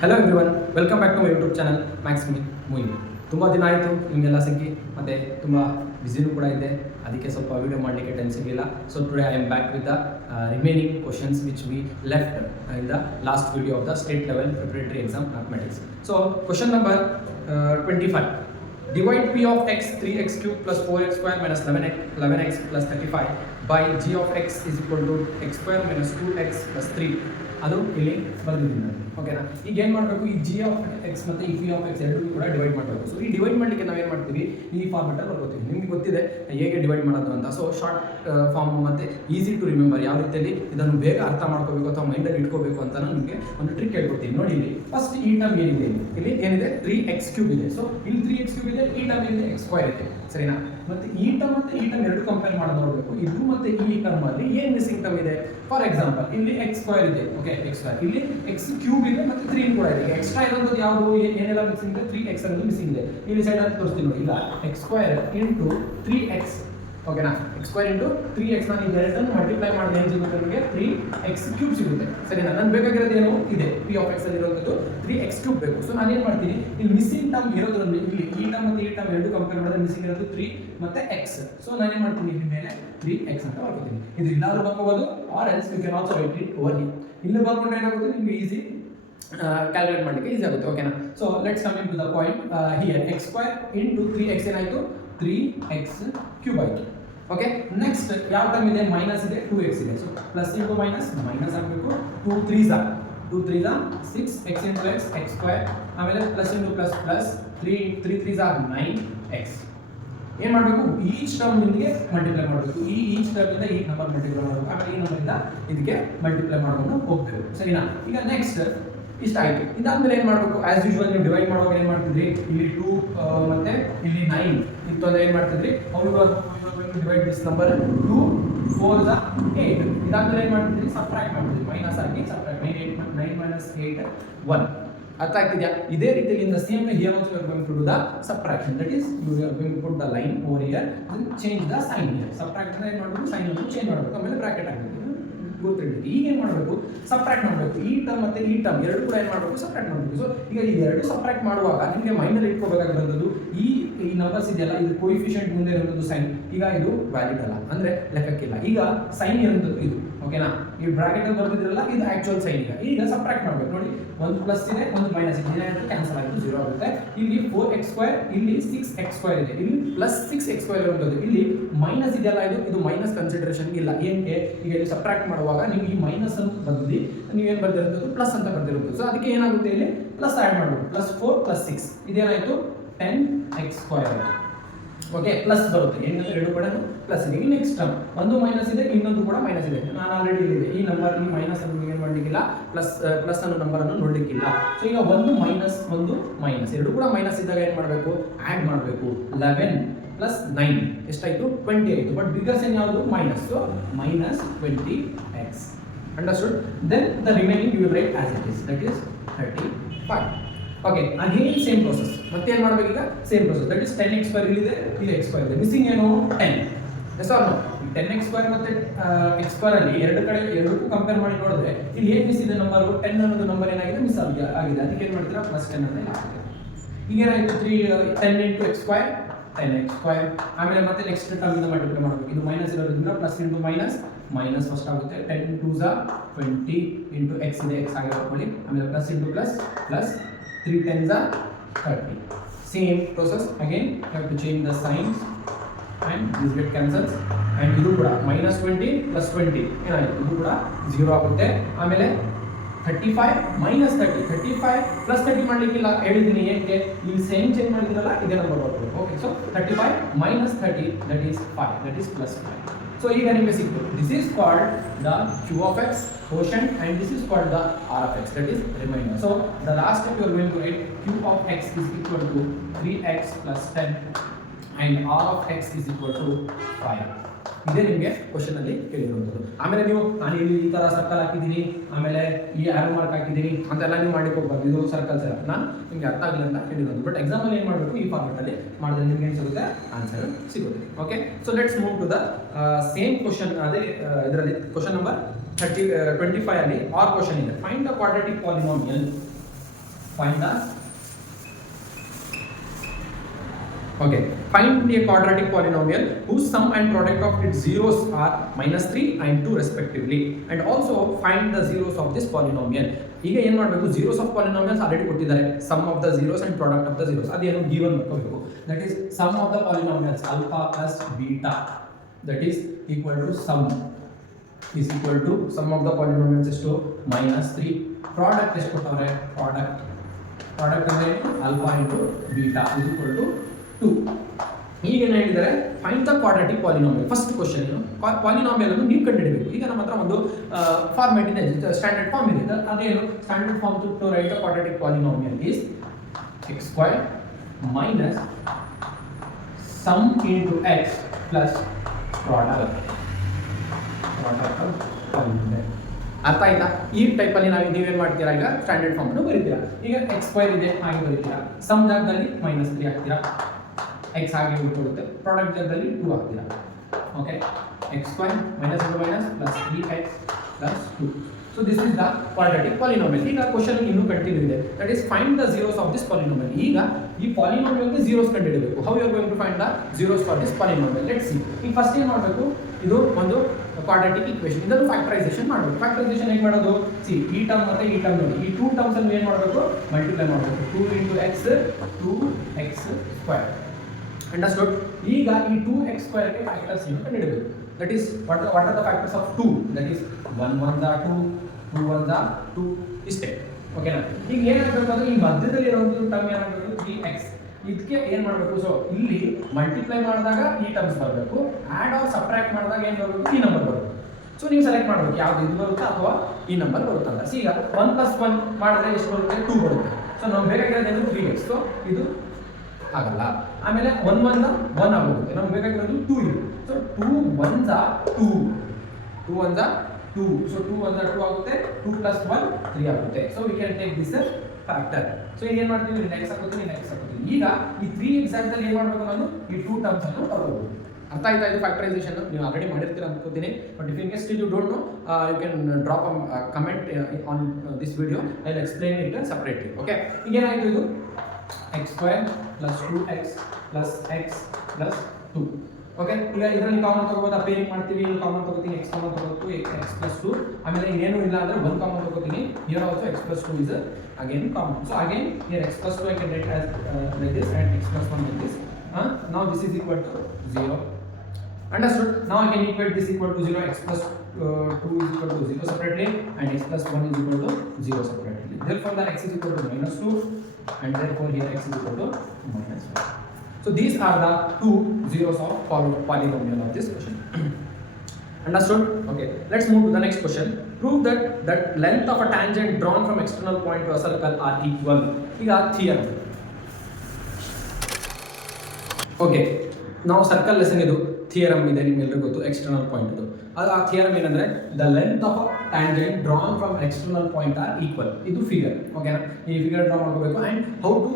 Hello everyone, welcome back to my YouTube channel max movie. ತುಂಬ ದಿನ ಆಯಿತು ನಿಮಗೆಲ್ಲ ಸಿಕ್ಕಿ, ಮತ್ತು ತುಂಬ ಬ್ಯುಸಿನೂ ಕೂಡ ಇದೆ, ಅದಕ್ಕೆ ಸ್ವಲ್ಪ ವೀಡಿಯೋ ಮಾಡಲಿಕ್ಕೆ ಟೈಮ್ ಸಿಗಲಿಲ್ಲ. So today I am back with the remaining questions which we left in the last video of the state level preparatory exam mathematics. So question number 25. Divide p of x 3x cube plus 4x square minus 11x plus 35 by g of x is equal to x square minus 2x plus 3. ಅದು ಇಲ್ಲಿ ಬರೆದಿದ್ದೀನಿ ನಾನು. ಓಕೆನಾ? ಈಗ ಏನು ಮಾಡಬೇಕು, ಈ G of X ಮತ್ತು ಈ ಪಿ ಆಫ್ ಎಕ್ಸ್ ಎರಡೂ ಕೂಡ ಡಿವೈಡ್ ಮಾಡಬೇಕು. ಸೊ ಈ ಡಿವೈಡ್ ಮಾಡಲಿಕ್ಕೆ ನಾವೇನು ಮಾಡ್ತೀವಿ, ಈ ಫಾರ್ಮೆಟಲ್ಲಿ ಬರ್ಕೋತೀವಿ. ನಿಮ್ಗೆ ಗೊತ್ತಿದೆ ಹೇಗೆ ಡಿವೈಡ್ ಮಾಡೋದು ಅಂತ. ಸೊ ಶಾರ್ಟ್ ಫಾರ್ಮ್ ಮತ್ತು ಈಸಿ ಟು ರಿಮೆಂಬರ್, ಯಾವ ರೀತಿಯಲ್ಲಿ ಇದನ್ನು ಬೇಗ ಅರ್ಥ ಮಾಡ್ಕೋಬೇಕು ಅಥವಾ ಮೈಂಡಲ್ಲಿ ಇಟ್ಕೋಬೇಕು ಅಂತ ನಿಮಗೆ ಒಂದು ಟ್ರಿಕ್ ಹೇಳ್ಕೊಡ್ತೀನಿ. ನೋಡಿ, ಇಲ್ಲಿ ಫಸ್ಟ್ ಈ ಟರ್ಮ್ ಏನಿದೆ, ಇಲ್ಲಿ ಏನಿದೆ 3x³ ಇದೆ. ಸೊ ಇಲ್ಲಿ 3x³ ಇದೆ, ಈ ಟರ್ಮ್ ಏನಿದೆ x² ಇದೆ, ಸರಿನಾ? ಮತ್ತೆ ಈ ಟರ್ಮ್ ಮತ್ತು ಈ ಟರ್ಮ್ ಎರಡು ಕಂಪೇರ್ ಮಾಡಿ ನೋಡಬೇಕು. ಇದು ಮತ್ತೆ ಈ ಟರ್ಮ್ ಅಲ್ಲಿ ಏನು ಮಿಸ್ಸಿಂಗ್ ಟರ್ಮ್ ಇದೆ. ಫಾರ್ ಎಕ್ಸಾಂಪಲ್, ಇಲ್ಲಿ x² ಇದೆ, ಓಕೆ, x², ಇಲ್ಲಿ x³ ಇದೆ ಮತ್ತು 3 ಕೂಡ ಇದೆ. ಎಕ್ಸ್ಟ್ರಾ ಇರೋದು ಯಾವುದು, ಏನೆಲ್ಲ ಮಿಸ್ಸಿಂಗ್ ಇದೆ, 3x ಅನ್ನೋದು ಮಿಸ್ಸಿಂಗ್ ಇದೆ. ಇಲ್ಲಿ ಸೈಡ್ ಅಲ್ಲಿ ತೋರಿಸ್ತೀನಿ ನೋಡಿ. ಈಗ x² ಇಂಟು 3x, ಓಕೆನಾ? x² ಇಂಟು 3x, ನಾನು ಇದೆರಡನ್ನು ಮಲ್ಟಿಪ್ಲೈ ಮಾಡಿದ್ರೆ ಏನು ಸಿಗುತ್ತೆ ನಮಗೆ, 3x³ ಸಿಗುತ್ತೆ, ಸರಿನಾ? ನಾನು ಬೇಕಾಗಿರೋದು ಏನು ಇದೆ, p ಆಫ್ x ಅಲ್ಲಿ ಇರೋದು 3x³ ಬೇಕು. ಸೊ ನಾನು ಏನು ಮಾಡ್ತೀನಿ, ಇಲ್ಲಿ ಮಿಸ್ಸಿಂಗ್ ಟರ್ಮ್ ಇರೋದ್ರಲ್ಲಿ ಇಲ್ಲಿ ಈ ಟರ್ಮ್ ಮತ್ತು ಈ ಟರ್ಮ್ ಎರಡು ಕಂಪೇರ್ ಮಾಡಿದ್ರೆ ಮಿಸ್ಸಿಂಗ್ ಇರೋದು 3 ಮತ್ತೆ x. ಸೊ ನಾನು ಏನು ಮಾಡ್ತೀನಿ, ಇಲ್ಲಿ ಮೇಲೆ 3x ಅಂತ ಬರ್ಕೊತೀನಿ. ಇದು ಇಲ್ಲಾದ್ರೂ ಬರ್ಕೋಬಹುದು, or else you can also write it over here. ಇಲ್ಲಿ ಬರ್ಕೊಂಡ್ರೆ ಏನಾಗುತ್ತೆ, ನಿಮಗೆ ಈಸಿ ಕ್ಯಾಲ್ಕುಲೇಟ್ ಮಾಡಲಿಕ್ಕೆ ಈಸಿ ಆಗುತ್ತೆ, ಓಕೆನಾ? So let's come in to the point here. x² into 3x ಏನಾಯಿತು, 3x³ ಆಯಿತು. ಓಕೆ, ನೆಕ್ಸ್ಟ್ ಯಾವ ಟರ್ಮ್ ಇದೆ, ಮೈನಸ್ ಇದೆ, 2x ಇದೆ. ಸೊ ಪ್ಲಸ್ ಇಂಟು ಮೈನಸ್ ಮೈನಸ್ ಆಗಬೇಕು. 2 3s 6, x ಇಂಟು x² ಆಮೇಲೆ plus into plus plus 3 3s 9x. ಏನು ಮಾಡಬೇಕು, ಈಚ್ ಟರ್ಮ್ ಇಂದಿಗೆ ಮಲ್ಟಿಪ್ಲೈ ಮಾಡಬೇಕು. ಈಚ್ ಟರ್ಮ್ ಇಂದ ಈ ನಂಬರ್ ಮಲ್ಟಿಪ್ಲೈ ಮಾಡಬೇಕು, ಆಮೇಲೆ ಈ ನಂಬರ್ ಇಂದ ಇದಕ್ಕೆ ಮಲ್ಟಿಪ್ಲೈ ಮಾಡ್ಕೊಂಡು ಹೋಗ್ಬೇಕು, ಸರಿನಾ? ಈಗ ನೆಕ್ಸ್ಟ್ ಇಷ್ಟ ಆಯಿತು. ಇದಾದ್ಮೇಲೆ ಏನು ಮಾಡಬೇಕು, ಆಸ್ ಯೂಶುವಲ್ ನೀವು ಡಿವೈಡ್ ಮಾಡುವಾಗ ಏನು ಮಾಡ್ತಿದ್ರಿ, ಇಲ್ಲಿ 2 ಮತ್ತೆ ಇಲ್ಲಿ 9 ಇತ್ತು ಅಂದ್ರೆ ಏನು ಮಾಡ್ತಿದ್ರಿ, ಡಿವೈಡ್ ದಿಸ್ ನಂಬರ್ 2 4s 8. ಇದಾದ್ಮೇಲೆ ಏನು ಮಾಡ್ತಿದ್ರಿ, ಸಬ್ಟ್ರಾಕ್ಟ್ ಮಾಡ್ತಿದ್ರಿ, ಮೈನಸ್ ಆಗಿ ಸಬ್ಟ್ರಾಕ್ಟ್ 9 minus 8 1. ಅರ್ಥ ಆಗ್ತಿದೆಯಾ? ಇದೇ ರೀತಿಯಲ್ಲಿ in the same way here also you are going to do the subtraction, that is you are going to put the line over here and change the sign here. subtract ಅಂದ್ರೆ ಏನು ಮಾಡಬೇಕು, sign ಅನ್ನು change ಮಾಡಬೇಕು, ಆಮೇಲೆ bracket ಹಾಕಬೇಕು. ಗೊತ್ತಿರಲಿ. ಈಗ ಏನು ಮಾಡಬೇಕು, ಸಬ್ಟ್ರಾಕ್ಟ್ ಮಾಡಬೇಕು. ಈ ಟರ್ಮ್ ಮತ್ತೆ ಈ ಟರ್ಮ್ ಎರಡು ಕೂಡ ಏನು ಮಾಡಬೇಕು, ಸಬ್ಟ್ರಾಕ್ಟ್ ಮಾಡಬೇಕು. ಸೊ ಈಗ ಈ ಎರಡು ಸಬ್ಟ್ರಾಕ್ಟ್ ಮಾಡುವಾಗ ನಿಮಗೆ ಮೈಂಡಲ್ಲಿ ಇಟ್ಕೋಬೇಕಾಗಿರೋದು, ಈ ನಂಬರ್ಸ್ ಇದೆಯಲ್ಲ, ಇದು ಕೋಎಫಿಷಿಯಂಟ್ ಮುಂದೆ ಇರೋದು ಸೈನ್, ಈಗ ಇದು ವ್ಯಾಲಿಡ್ ಅಲ್ಲ, ಅಂದ್ರೆ ಲೆಕ್ಕಕ್ಕಿಲ್ಲ. ಈಗ ಸೈನ್ ಇರೋದು ಇದು, ಓಕೆನಾ? ಈ ಬ್ರಾಕೆಟ್ ಅಲ್ಲಿ ಬರ್ತಿದ್ರಲ್ಲ, ಇದು ಆಕ್ಚುಯಲ್ ಸೈನ್. ಈಗ ಸಬ್ಟ್ರಾಕ್ಟ್ ಮಾಡಬೇಕು. ನೋಡಿ, ಒಂದು ಪ್ಲಸ್ ಇದೆ, ಒಂದು ಮೈನಸ್ ಇದೆ, ಏನಾಗುತ್ತೆ, ಕ್ಯಾನ್ಸಲ್ ಆಯಿತು, 0 ಆಗುತ್ತೆ. ಇಲ್ಲಿ 4x², ಇಲ್ಲಿ 6x² ಇದೆ, ಇಲ್ಲಿ ಪ್ಲಸ್ 6x² ಇರುವಂಥದ್ದು, ಇಲ್ಲಿ ಮೈನಸ್ ಇದೆಯಲ್ಲ, ಇದು ಮೈನಸ್ ಕನ್ಸಿಡರೇಷನ್ ಇಲ್ಲ. ಏನಕ್ಕೆ, ಈಗ ಇಲ್ಲಿ ಸಬ್ಟ್ರಾಕ್ಟ್ ಮಾಡುವಾಗ ನೀವು ಈ ಮೈನಸ್ ಅನ್ನು ಬದಲಿ ನೀವೇನು ಬರ್ದಿರೋದು ಪ್ಲಸ್ ಅಂತ ಬರ್ದಿರೋದು. ಸೊ ಅದಕ್ಕೆ ಏನಾಗುತ್ತೆ, ಇಲ್ಲಿ ಪ್ಲಸ್ ಆ್ಯಡ್ ಮಾಡಬೇಕು. ಪ್ಲಸ್ 4 ಪ್ಲಸ್ 6 ಇದೇನಾಯಿತು, 10x² ಆಯಿತು. ಓಕೆ, ಪ್ಲಸ್ ಬರುತ್ತೆ, ಏನಂದ್ರೆ ಎರಡು ಕೂಡ ಪ್ಲಸ್ ಇದೆ. ಈ ನೆಕ್ಸ್ಟ್ ಟರ್ಮ್ ಒಂದು ಮೈನಸ್ ಇದೆ, ಇನ್ನೊಂದು ಕೂಡ ಮೈನಸ್ ಇದೆ. ನಾನು ಆಲ್ರೆಡಿ ಇಲ್ಲಿದೆ, ಈ ನಂಬರ್ ಈ ಮೈನಸ್ ಅನ್ನು ಏನು ಮಾಡಲಿಕ್ಕಿಲ್ಲ, ಪ್ಲಸ್ ಅನ್ನೋ ನಂಬರ್ ಅನ್ನು ನೋಡಲಿಕ್ಕಿಲ್ಲ. ಸೊ ಈಗ ಒಂದು ಮೈನಸ್ ಎರಡು ಕೂಡ ಮೈನಸ್ ಇದ್ದಾಗ ಏನು ಮಾಡಬೇಕು, ಆ್ಯಡ್ ಮಾಡಬೇಕು. 11 ಪ್ಲಸ್ 9 ಎಷ್ಟಾಯಿತು, 20 ಆಯಿತು. ಬಟ್ ಬಿಗರ್ ಸೈನ್ ಯಾವುದು, minus. So minus 20x. Understood? Then the remaining you will write as it is, that is 35. Okay, again same process. ಮತ್ತೆ ಏನು ಮಾಡಬೇಕು, ಈಗ same process, that is 10x² ಇಲ್ಲಿದೆ, ಇಲ್ಲಿ x² ಇದೆ. ಮಿಸ್ಸಿಂಗ್ ಏನು, 10. S R no? 10x² ಮತ್ತೆ x² ಅಲ್ಲಿ ಎರಡಕ್ಕೂ ಕಂಪೇರ್ ಮಾಡಿ ನೋಡಿದ್ರೆ ಇಲ್ಲಿ ಏನು ಮಿಸ್ ಇದೆ, ನಂಬರ್ 10 ಅನ್ನೋದು ನಂಬರ್ ಏನಾಗಿದೆ, ಮಿಸ್ ಆಗಿದೆ. ಅದಕ್ಕೆ ಏನು ಮಾಡ್ತೀರಾ, ಪ್ಲಸ್ 10 ಅಂತ ಹಾಕ್ತೀರಾ. ಈಗ ಏನಾಯಿತು, 10 ಇಂಟು x², 10x². ಆಮೇಲೆ ಮತ್ತೆ ನೆಕ್ಸ್ಟ್ ಟರ್ಮ್ ಇಂದ ಮಲ್ಟಿಪ್ಲೈ ಮಾಡಬೇಕು. ಇದು ಮೈನಸ್ ಇರೋದ್ರಿಂದ ಪ್ಲಸ್ ಇಂಟು ಮೈನಸ್ ಫಸ್ಟ್ ಆಗುತ್ತೆ. 10 2s 20 ಇಂಟು x ಇದೆ, x ಆಗಿ ಹಾಕೊಳ್ಳಿ. ಆಮೇಲೆ plus into plus 3 10s 30. Same process again, you have to change the signs and this get cancels. and ಇದು ಕೂಡ ಮೈನಸ್ 20 ಪ್ಲಸ್ 20 ಏನಾಯಿತು, ಇದು ಕೂಡ 0 ಆಗುತ್ತೆ. ಆಮೇಲೆ 35 ಮೈನಸ್ 30, 35 ಪ್ಲಸ್ 30 ಮಾಡಲಿಕ್ಕಿಲ್ಲ, ಹೇಳಿದ್ದೀನಿ ಏನಕ್ಕೆ, ಇಲ್ಲಿ ಸೇಮ್ ಚೇಂಜ್ ಮಾಡಿದ್ರಲ್ಲ, ಇದೇ ನಂಬರ್ ಬರ್ತದೆ. Okay, so 35 minus 30 that is 5, that is plus 5. So ಈಗ ನಿಮಗೆ ಸಿಕ್ತು, this is called the q of x quotient and this is called the r of x, that is remainder. So the last step you are going to write q of x is equal to 3x plus 10 and r of x is equal to 5. ಇದೇ ನಿಮಗೆ question ಅಲ್ಲಿ ಕೇಳಿರುವಂಥದ್ದು. ಆಮೇಲೆ ನೀವು ನಾನು ಇಲ್ಲಿ ಈ ತರ circle ಹಾಕಿದ್ದೀನಿ, ಆಮೇಲೆ ಈ ಆರೋ ಮಾರ್ಕ್ ಹಾಕಿದ್ದೀನಿ ಅಂತೆಲ್ಲ ನೀವು ಮಾಡ್ಲಿಕ್ಕೆ ಹೋಗ್ಬಾರ್ದು. ಇದು ಸರ್ಕಲ್ಸ್ ಎಲ್ಲ ನಾನು ನಿಮಗೆ ಅರ್ಥ ಆಗಿಲ್ಲ ಅಂತ ಹೇಳಿರೋದು. ಬಟ್ ಎಕ್ಸಾಮ್ ಅಲ್ಲಿ ಏನು ಮಾಡಬೇಕು, ಈ ಫಾರ್ಮೆಟ್ ಅಲ್ಲಿ ಮಾಡಿದ್ರೆ ನಿಮ್ಗೆ ಏನು ಸಿಗುತ್ತೆ, ಆನ್ಸರ್ ಸಿಗುತ್ತೆ. Okay, so let's move to the same question. ಅದೇ ಇದರಲ್ಲಿ ಕ್ವಶನ್ ನಂಬರ್ 25 ಅಲ್ಲಿ ಆರ್ ಕ್ವಶನ್ ಇದೆ. Find the quadratic polynomial find the okay, find a quadratic polynomial whose sum and product of its zeros are -3 and 2 respectively, and also find the zeros of this polynomial. ಈಗ ಏನು ಮಾಡಬೇಕು, zeros of polynomials already ಕೊಟ್ಟಿದ್ದಾರೆ, sum of the zeros and product of the zeros ಅದೇನು given ಮಾಡ್ಕೋಬೇಕು. that is sum of the polynomials alpha plus beta that is equal to sum is equal to sum of the polynomials ಎಷ್ಟು -3, product ಎಷ್ಟು ಕೊಟ್ಟವ್ರೆ, product ಅಂದ್ರೆ alpha into beta is equal to 2. ಈಗ ಏನು ಹೇಳಿದ್ದಾರೆ, find the quadratic polynomial. First question ಏನು, polynomial ಅನ್ನು ನೀವು ಕಂಡುಹಿಡಬೇಕು. ಈಗ ನಮ್ಮ ಹತ್ರ ಒಂದು ಫಾರ್ಮ್ಯಾಟ್ ಇದೆ, ಸ್ಟ್ಯಾಂಡರ್ಡ್ ಫಾರ್ಮ್ ಇದೆ. ಅದೇನು standard form to write the quadratic polynomial is x square minus sum into x plus product. ಅರ್ಥ ಆಯ್ತಾ? ಈ ಟೈಪಲ್ಲಿ ನೀವೇನು ಮಾಡ್ತೀರಾ, ಈಗ ಸ್ಟ್ಯಾಂಡರ್ಡ್ ಫಾರ್ಮ್ ಅನ್ನು ಬರೀತೀರಾ. ಈಗ x ಸ್ಕ್ವೇರ್ ಇದೆ ಹಾಗೆ ಬರೀತೀರಾ, ಸಮ್ ಜಾಗದಲ್ಲಿ -3 ಹಾಕ್ತೀರಾ, x ಹಾಗೆ ಉಳ್ಕೊಳ್ಳುತ್ತೆ, ಪ್ರಾಡಕ್ಟ್ ಜಾಗದಲ್ಲಿ 2 ಹಾಕ್ತೀರಾ. Okay, x square minus into minus plus 3x plus 2. So this is the quadratic polynomial. ಈಗ ಕ್ವಶನ್ ಇನ್ನೂ ಕಂಟಿನ್ಯೂ ಇದೆ, that is find the zeros of this polynomial. ಈಗ ಈ ಪಾಲಿನಾಮಿಯಲ್ಗೆ zeros ಕಂಡುಹಿಡಬೇಕು. How you are going to find the zeros for this polynomial? Let's see. ಈಗ first ಏನು ಮಾಡಬೇಕು, ಇದು ಒಂದು ಕ್ವಾಡ್ರಾಟಿಕ್ ಈಕ್ವೇಷನ್, ಇದನ್ನು ಫ್ಯಾಕ್ಟರೈಸೇಷನ್ ಮಾಡಬೇಕು. ಫ್ಯಾಕ್ಟರೈಸೇಷನ್ ಹೇಗೆ ಮಾಡೋದು, ಸಿ ಈ ಟರ್ಮ್ ಮತ್ತು ಈ ಟರ್ಮ್ ನೋಡಿ, ಈ 2 ಟರ್ಮ್ಸ್ ಅನ್ನು ಏನು ಮಾಡಬೇಕು, ಮಲ್ಟಿಪ್ಲೈ ಮಾಡಬೇಕು. 2 into x 2x square. Understood? ಈಗ ಈ 2x ಸ್ಕ್ವೇರ್ ಗೆ ಫ್ಯಾಕ್ಟರ್ಸ್ ಏನು ಕಂಡುಹಿಡಬೇಕು. That is what are the factors of 2? That is 1 1 2 2 1 2 ಇಷ್ಟೇ. ಓಕೆನಾ? ಈಗ ಏನಾಗಬೇಕು ಅಂದ್ರೆ ಈ ಮಧ್ಯದಲ್ಲಿ ಇರೋ ಒಂದು ಟರ್ಮ್ ಏನಾಗಬೇಕು, 3x. ಇದಕ್ಕೆ ಏನು ಮಾಡಬೇಕು, ಸೊ ಇಲ್ಲಿ ಮಲ್ಟಿಪ್ಲೈ ಮಾಡಿದಾಗ ಈ ಟರ್ಮ್ಸ್ ಬರಬೇಕು, ಆಡ್ ಆರ್ ಸಬ್ಟ್ರಾಕ್ಟ್ ಮಾಡಿದಾಗ ಏನು ಬರಬೇಕು, ಈ ನಂಬರ್ ಬರಬೇಕು. ಸೊ ನೀವು ಸೆಲೆಕ್ಟ್ ಮಾಡಬೇಕು ಯಾವ್ದು ಇದು ಬರುತ್ತಾ ಅಥವಾ ಈ ನಂಬರ್ ಬರುತ್ತಾ ಅಂತ. ಈಗ 1 + 1 ಮಾಡಿದ್ರೆ ಎಷ್ಟು ಬರುತ್ತೆ, 2 ಬರುತ್ತೆ. ಸೊ ನಾವು ಬೇಕಾಗಿರೋದು 3x. ಸೊ ಇದು ಆಗಲ್ಲ. ಆಮೇಲೆ 1 1 1 ಆಗುತ್ತೆ, ನಮ್ಗೆ ಬೇಕಾಗಿರೋದು 2 ಇದೆ. ಸೊ 2 1 2 2 1 2. ಸೊ 2 1 2 ಆಗುತ್ತೆ, 2 + 1 3 ಆಗುತ್ತೆ. So we can take this factor. So ಈಗ ಏನು ಮಾಡ್ತೀವಿ, ನೆಕ್ಸ್ಟ್ ಹಾಕೋತೀನಿ. ಈಗ ಈ 3 ಎಕ್ಸಾಕ್ಟ್ ಅಲ್ಲಿ ಏನು ಮಾಡಬೇಕು, ನಾನು ಈ 2 ಟರ್ಮ್ಸ್ ಅನ್ನು ತಗೋಬಹುದು. ಅರ್ಥ ಆಯ್ತಾ? ಇದು ಫ್ಯಾಕ್ಟರೈಸೇಷನ್ ನೀವು ಆಲ್ರೆಡಿ ಮಾಡಿರ್ತೀರಾ ಅನ್ಕೋತೀನಿ. But if in case still you don't know, you can drop a comment on this video. I will explain it separately. Okay, ಈಗ ಏನಾಯಿತು, ಇದು x square plus 2x plus x plus 2. Okay, ಈಗ ಇದರಲ್ಲಿ common ತಗೋಬೋದು, appearing ಮಾಡ್ತೀವಿ. ಇಲ್ಲಿ common ತಗೋತೀನಿ, x common ತಗೋಬೇಕು, x ಪ್ಲಸ್ 2. ಆಮೇಲೆ ಇನ್ನೇನು ಇಲ್ಲ ಅಂದರೆ 1 ಕಾಮನ್ ತಗೋತೀನಿ. Here also x plus 2 is again common. So again here x plus 2 I can write as like this and x plus 1 like this. Now this is equal to 0. Understood? Now I can equate this equal to 0. X plus 2 is equal to 0 separately and x plus 1 is equal to 0 separately. Therefore the x is equal to -2 and therefore here x is equal to -1. So these are the two zeros of polynomial of this question. Understood? Okay, let's move to the next question. Prove that length of a tangent drawn from external point to a circle are equal. ಈಗ theorem. Okay, ನಾವು circle lesson ಇದು theorem ಇದೆ, ನಿಮ್ಗೆಲ್ಲರಿಗೂ ಗೊತ್ತು, external point ಇದು. ಅದು ಆ theorem ಏನಂದರೆ the length of tangent drawn from external point are equal. ಇದು ಫಿಗರ್. ಓಕೆನಾ? ಈ ಫಿಗರ್ ಡ್ರಾ ಮಾಡ್ಕೋಬೇಕು and how to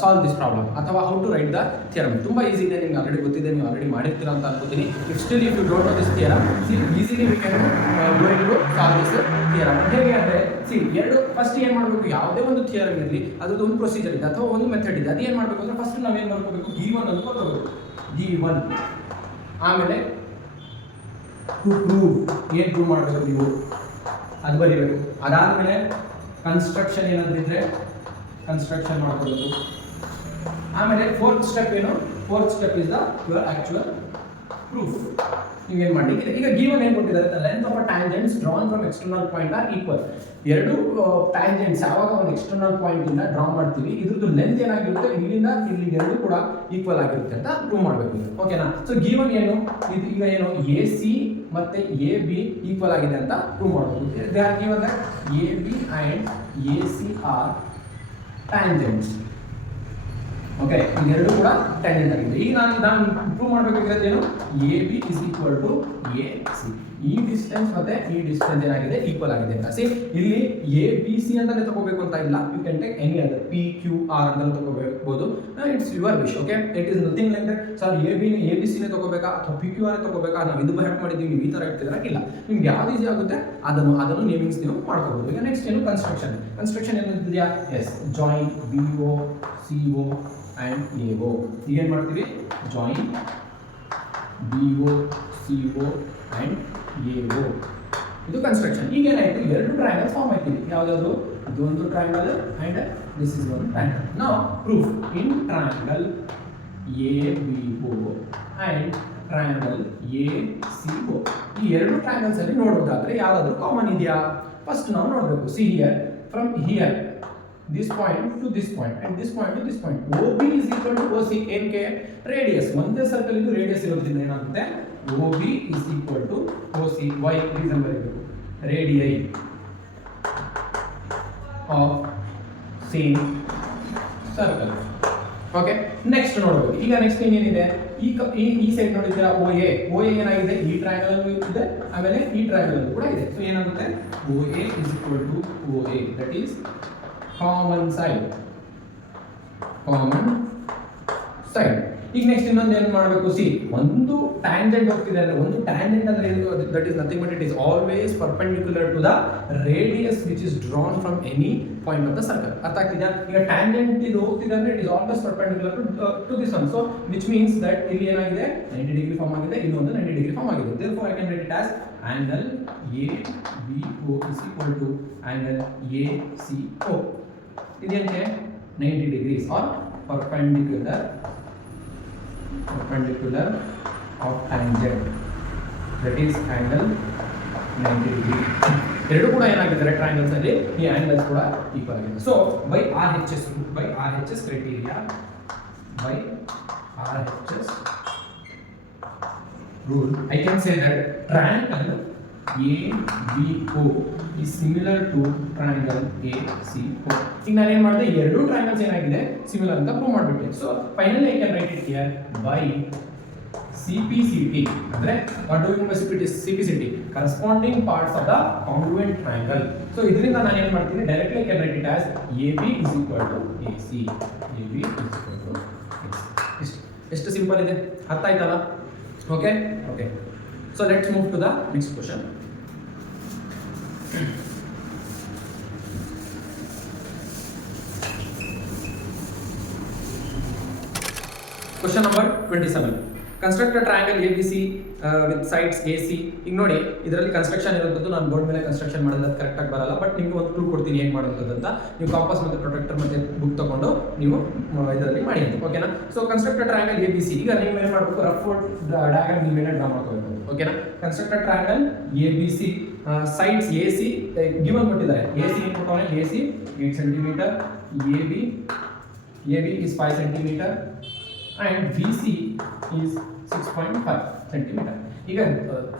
solve this problem ಅಥವಾ how to write the theorem. ತುಂಬ ಈಸಿ ಇದೆ, ನಿಮ್ಗೆ ಆಲ್ರೆಡಿ ಗೊತ್ತಿದೆ, ನೀವು ಆಲ್ರೆಡಿ ಮಾಡಿರ್ತೀರಾ ಅಂತ ಅನ್ಕೋತೀನಿ. If you don't know this theorem, easily we can going to solve this theorem. ಹೇಗೆ ಅಂದರೆ ಫಸ್ಟ್ ಏನು ಮಾಡಬೇಕು, ಯಾವುದೇ ಒಂದು ಥಿಯರಮ್ ಇರಲಿ ಅದರದ್ದು ಒಂದು ಪ್ರೊಸೀಜರ್ ಇದೆ ಅಥವಾ ಒಂದು ಮೆಥಡ್ ಇದೆ. ಅದು ಏನು ಮಾಡಬೇಕು ಅಂದರೆ ಫಸ್ಟ್ ನಾವೇನು ಮಾಡ್ಕೋಬೇಕು, G1 ಅಂತ ಕೊಡಬೇಕು. G1 ಆಮೇಲೆ ಟು ಪ್ರೂವ್, ಏನು ಪ್ರೂವ್ ಮಾಡಬೇಕು ನೀವು ಅದು ಬರೀಬೇಕು. ಅದಾದಮೇಲೆ ಕನ್ಸ್ಟ್ರಕ್ಷನ್ ಏನಾದರೂ ಇದ್ದರೆ ಕನ್ಸ್ಟ್ರಕ್ಷನ್ ಮಾಡ್ಕೋಬೇಕು. ಆಮೇಲೆ ಫೋರ್ತ್ ಸ್ಟೆಪ್ ಏನು, fourth step is the your actual proof. ನೀವೇನು ಮಾಡಿ, ಈಗ ಗಿವನ್ ಏನು ಕೊಟ್ಟಿದ್ದಾರೆ, the length of a tangents drawn from external point are equal. ಎರಡು ಟ್ಯಾಂಜೆಂಟ್ಸ್ ಯಾವಾಗ ಒಂದು ಎಕ್ಸ್ಟರ್ನಲ್ ಪಾಯಿಂಟಿಂದ ಡ್ರಾ ಮಾಡ್ತೀವಿ, ಇದ್ರದ್ದು ಲೆಂತ್ ಏನಾಗಿರುತ್ತೆ, ಇಲ್ಲಿಂದ ಇಲ್ಲಿಗೆ ಎರಡು ಕೂಡ ಈಕ್ವಲ್ ಆಗಿರುತ್ತೆ ಅಂತ ಪ್ರೂವ್ ಮಾಡಬೇಕು. ಓಕೆನಾ? ಸೊ ಗಿವನ್ ಏನು, ಇದು ಈಗ ಏನು ಎ ಸಿ ಮತ್ತು ಎ ಬಿ ಈಕ್ವಲ್ ಆಗಿದೆ ಅಂತ ಪ್ರೂವ್ ಮಾಡಬೇಕು. They are given that A B and A C are tangents. Okay, ಇದೆರಡು ಕೂಡ ಟ್ಯಾಂಜೆಂಟ್ ಆಗಿದೆ. ಈಗ ನಾನು ಪ್ರೂವ್ ಮಾಡಬೇಕಾಗಿರೋದು ಏನು, A B is equal to A C. ಈ ಡಿಸ್ಟೆನ್ಸ್ ಮತ್ತೆ ಈ ಡಿಸ್ಟೆನ್ಸ್ ಏನಾಗಿದೆ ಈಕ್ವಲ್ ಆಗಿದೆ ಅಂತ. ಸಿ ಇಲ್ಲಿ ಎ ಬಿ ಸಿ ಅಂತಾನೆ ತಗೋಬೇಕು ಅಂತ ಇಲ್ಲ, you can take any other P Q R ಅಂತ ತಗೋಬಹುದು. It's your wish. Okay, it is nothing like that sir A B C ನೇ ತಗೋಬೇಕಾ ಅಥವಾ ಪಿ ಕ್ಯೂ ಆರ್ ತಗೋಬೇಕಾ, ನಾವು ಇದು ಹೆಲ್ಪ್ ಮಾಡಿದ್ದೀವಿ ನೀವು ಈ ತರ ಇರ್ತಿದ್ರೆ ಇಲ್ಲ, ನಿಮ್ಗೆ ಯಾವ್ದು ಈಸಿ ಆಗುತ್ತೆ ಅದನ್ನು ನೇಮಿಂಗ್ಸ್ ನೀವು ಮಾಡ್ಕೋಬಹುದು. ಈಗ ನೆಕ್ಸ್ಟ್ ಏನು ಕನ್ಸ್ಟ್ರಕ್ಷನ್ ಏನಿದೆಯಾ, yes join B O C O and A O. ಈಗ ಏನು ಮಾಡ್ತೀವಿ, join B O C O and A O, ಇದು ಕನ್ಸ್ಟ್ರಕ್ಷನ್. ಈಗ ಏನಾಯ್ತು, ಎರಡು ಟ್ರಯಾಂಗಲ್ ಫಾರ್ಮ್ ಆಯ್ತು. ಯಾವುದಾದ್ರು ಇದು ಒಂದು ಟ್ರಯಾಂಗಲ್ ಆ್ಯಂಡ್ ದಿಸ್ ಇಸ್ ಒಂದು ಟ್ರಯಾಂಗಲ್. ನಾವು proof in triangle A B O and triangle A C O, ಈ ಎರಡು ಟ್ರಯಾಂಗಲ್ಸ್ ಅಲ್ಲಿ ನೋಡೋದಾದ್ರೆ ಯಾವ್ದಾದ್ರು ಕಾಮನ್ ಇದೆಯಾ ಫಸ್ಟ್ ನಾವು ನೋಡಬೇಕು. See here, from here this point to this point and this point to this point, OB is equal to OC. ಏನಕ್ಕೆ, radius ಒಂದೇ ಸರ್ಕಲ್ ಇದು ರೇಡಿಯಸ್ ಇರೋದ್ರಿಂದ ಏನಾಗುತ್ತೆ, OB is equal to OC. why reason ಬರೀಬೇಕು, radii of same circle. Okay, next ನೋಡಬಹುದು. ಈಗ next ಏನಿದೆ, ಈ ಸೈಡ್ ನೋಡಿದ್ರೆ OA ಏನಾಗಿದೆ, ಈ ಟ್ರಯಾಂಗಲ್ ಅಲ್ಲೂ ಇದೆ ಆಮೇಲೆ ಈ ಟ್ರಯಾಂಗಲ್ ಅಲ್ಲೂ ಕೂಡ ಇದೆ. ಸೊ ಏನಾಗುತ್ತೆ, OA is equal to OA, that is common side. ಈಗ ನೆಕ್ಸ್ಟ್ ಇನ್ನೊಂದು ಏನು ಮಾಡಬೇಕು, ಸಿ ಒಂದು ಟ್ಯಾಂಜೆಂಟ್ ಹೋಗ್ತಿದೆ ಅಂದ್ರೆ, ಒಂದು ಟ್ಯಾಂಜೆಂಟ್ ಅಂದ್ರೆ ಏನು, that is nothing but it is always perpendicular to the radius which is drawn from any point of the circle. ಅರ್ಥ ಆಗ್ತಿದೆಯಾ? ಈಗ ಟ್ಯಾಂಜೆಂಟ್ ಇದು ಹೋಗ್ತಿದೆ ಅಂದ್ರೆ it is always perpendicular to this one. So which means that ಇಲ್ಲಿ ಏನಾಗಿದೆ, 90 degree form ಆಗಿದೆ, ಇನ್ನೊಂದು 90 ಡಿಗ್ರಿ ಫಾರ್ಮ್ ಆಗಿದೆ. therefore I can write it as angle ABO is equal to angle ACO. ಇದೇನಕ್ಕೆ 90 degrees or perpendicular of tangent, that is angle 90 degree. ಎರಡು ಕೂಡ ಏನಾಗಿದ್ದಾರೆ triangles ಅಲ್ಲಿ, ಈ angles ಕೂಡ ಈಕ್ವಲ್ ಆಗಿದೆ. So by RHS criteria, by RHS rule, I can say that triangle ABO is similar to triangle ACO. ಈಗ ನಾನು ಏನು ಮಾಡಿದೆ, ಎರಡು ಟ್ರಯಾಂಗಲ್ಸ್ ಏನಾಗಿದೆ ಸಿಮಿಲರ್ ಅಂತ ಪ್ರೂವ್ ಮಾಡಿಬಿಟ್ಟೆ. So finally I can write it here by CPCT. ಅಂದ್ರೆ what do you mean by CPCT, corresponding parts of the congruent triangle. So ಇದರಿಂದ ನಾನು ಏನು ಮಾಡ್ತೀನಿ, directly I can write it as AB is equal to AC. AB is equal to AC. ಎಷ್ಟು simple ಇದೆ, ಅರ್ಥ ಆಯ್ತಲ್ಲ? Okay. So let's move to the next question. Question number 27. Construct a triangle ABC with sides AC. ಈಗ ನೋಡಿ, ಇದರಲ್ಲಿ construction ಇರುವಂಥದ್ದು ನಾನು board ಮೇಲೆ ಕನ್ಸ್ಟ್ರಕ್ಷನ್ ಮಾಡಿದ್ರೆ ಅದು ಕರೆಕ್ಟಾಗಿ ಬರಲ್ಲ, ಬಟ್ ನಿಮಗೆ ಒಂದು ಕ್ಲೂ ಕೊಡ್ತೀನಿ ಏನು ಮಾಡೋದು ಅಂತ. ನೀವು ಕಾಂಪಾಸ್ ಮತ್ತು ಪ್ರೊಟೆಕ್ಟರ್ ಮತ್ತು ಬುಕ್ ತಗೊಂಡು ನೀವು ಇದರಲ್ಲಿ ಮಾಡಿ, ಓಕೆನಾ? So construct triangle ABC. ಈಗ ನೀವು ಏನು ಮಾಡಬೇಕು, ರಫ್ ಡಯಾಗ್ರಾಮ್ ನಿಮ್ಮ ಮೇಲೆ ಡ್ರಾ ಮಾಡ್ಕೋಬೇಕು, ಓಕೆನಾ? Construct triangle ABC, sides AC given ಕೊಟ್ಟಿದ್ದಾರೆ. AC ಏನು ಕೊಟ್ಟವನೆ, AC 8 centimetre, AB is 5 centimetre and BC is 6.5 centimetre. ಈಗ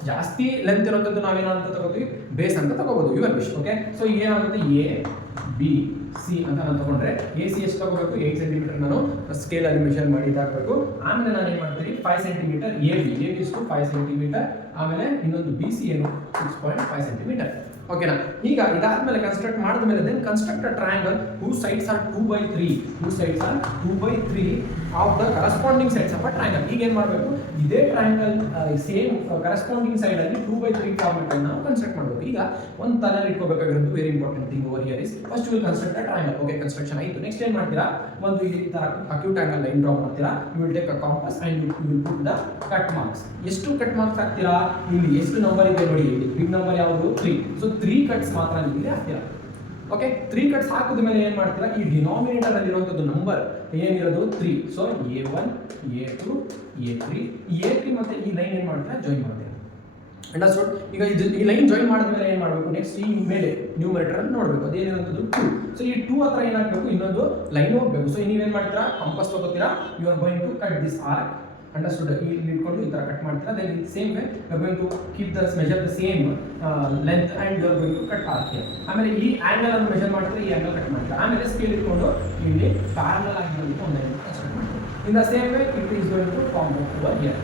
ಜಾಸ್ತಿ ಲೆಂತ್ ಇರೋಂಥದ್ದು ನಾವೇನೋ ಅಂತ ತಗೋತೀವಿ, ಬೇಸ್ ಅಂತ ತಗೋಬಹುದು, ಯುವರ್ ವಿಶ್. ಓಕೆ, ಸೊ ಏನಾಗುತ್ತೆ, ABC ಅಂತ ನಾನು ತಗೊಂಡ್ರೆ AC ಎಷ್ಟು ತಗೋಬೇಕು, 8 ಸೆಂಟಿಮೀಟರ್ ನಾನು ಸ್ಕೇಲಲ್ಲಿ ಮೆಷರ್ ಮಾಡಿ ಇದಾಗಬೇಕು. ಆಮೇಲೆ ನಾನು ಏನು ಮಾಡ್ತೀನಿ, 5 ಸೆಂಟಿಮೀಟರ್ AB ಇಷ್ಟು 5 ಸೆಂಟಿಮೀಟರ್, ಆಮೇಲೆ ಇನ್ನೊಂದು BC ಏನು 6.5 ಸೆಂಟಿಮೀಟರ್. ಓಕೆನಾ? ಈಗ ಇದಾದ್ಮೇಲೆ ಕನ್ಸ್ಟ್ರಕ್ಟ್ ಮಾಡಿದ್ಮೇಲೆ then construct a triangle whose sides are 2/3 of the corresponding sides of a triangle. ಈಗ ಏನು ಮಾಡಬೇಕು, ಇದೇ ಟ್ರಯಾಂಗಲ್ ಸೇಮ್ ಕರೆಸ್ಪಾಂಡಿಂಗ್ ಸೈಡ್ ಅಲ್ಲಿ 2/3 ಫಾರ್ಮೆಟ್ ಅನ್ನು ನಾವು ಕನ್ಸ್ಟ್ರಕ್ಟ್ ಮಾಡಬೇಕು. ಈಗ ಒಂದು ತಲೆಯಲ್ಲಿ ಇಟ್ಕೋಬೇಕಾಗಿರೋದು very important thing over here is first will construct a triangle. Okay, construction ಆಯಿತು. ನೆಕ್ಸ್ಟ್ ಏನು ಮಾಡ್ತೀರಾ, ಒಂದು ಈ ತರ ಅಕ್ಯೂಟ್ ಆಂಗಲ್ ಲೈನ್ ಡ್ರಾ ಮಾಡ್ತೀರಾ. You will take a compass and you will put the cut marks. ಎಷ್ಟು ಕಟ್ ಮಾರ್ಕ್ಸ್ ಹಾಕ್ತೀರಾ, ಇಲ್ಲಿ ಎಷ್ಟು ನಂಬರ್ ಇದೆ ನೋಡಿ, ಬಿಗ್ ನಂಬರ್ ಯಾವುದು 3. ಸೊ 3 ಕಟ್ಸ್ ಮಾತ್ರ ಇಲ್ಲಿ ಹಾಕ್ತೀರಾ. ಓಕೆ, 3 ಕಟ್ಸ್ ಹಾಕಿದ ಮೇಲೆ ಏನು ಮಾಡ್ತೀರಾ, ಈ ಡಿನಾಮಿನೇಟರ್ ಅಲ್ಲಿ ಇರುವಂತದ್ದು number ಏನಿರೋದು 3. So A1 A2 A3 ಮತ್ತೆ ಈ ಲೈನ್ ಏನು ಮಾಡ್ತೀರಾ, ಜಾಯಿನ್ ಮಾಡ್ತೀರಾ. ಅಂಡರ್ಸ್ಟುಡ್? ಈಗ ಈ ಲೈನ್ ಜಾಯಿನ್ ಮಾಡಿದ್ಮೇಲೆ ಏನು ಮಾಡಬೇಕು, ನೆಕ್ಸ್ಟ್ ಈ ಮೇಲೆ ನ್ಯೂಮರೇಟರ್ ಅಲ್ಲಿ ನೋಡಬೇಕು, ಅದೇನಿರುವಂಥದ್ದು 2. ಸೊ ಈ 2 ಹತ್ರ ಏನಾಗಬೇಕು, ಇನ್ನೊಂದು ಲೈನ್ ಹೋಗಬೇಕು. ಸೊ ನೀವೇನು ಮಾಡ್ತೀರಾ, ಕಂಪಾಸ್ ತಗೋತೀರಾ, you are going to cut this arc. Understood? ಇಲ್ಲಿ ಇಟ್ಕೊಂಡು ಈ ತರ ಕಟ್ ಮಾಡ್ತೀರಾ. Then in same way you are going to keep the measure the same length and you are going to cut arc here. ಆಮೇಲೆ ಈ angle ಅನ್ನು measure ಮಾಡ್ತೀರಾ, ಈ ಆಂಗಲ್ ಕಟ್ ಮಾಡ್ತೀರಾ. ಆಮೇಲೆ ಸ್ಕೇಲ್ ಇಟ್ಕೊಂಡು ಇಲ್ಲಿ ಪ್ಯಾರಲಲ್ ಆಗಿ ಒಂದು ಲೈನ್ ಕನ್ಸ್ಟ್ರಕ್ಟ್ ಮಾಡ್ತೀರಾ. In the same way it is going to form over here.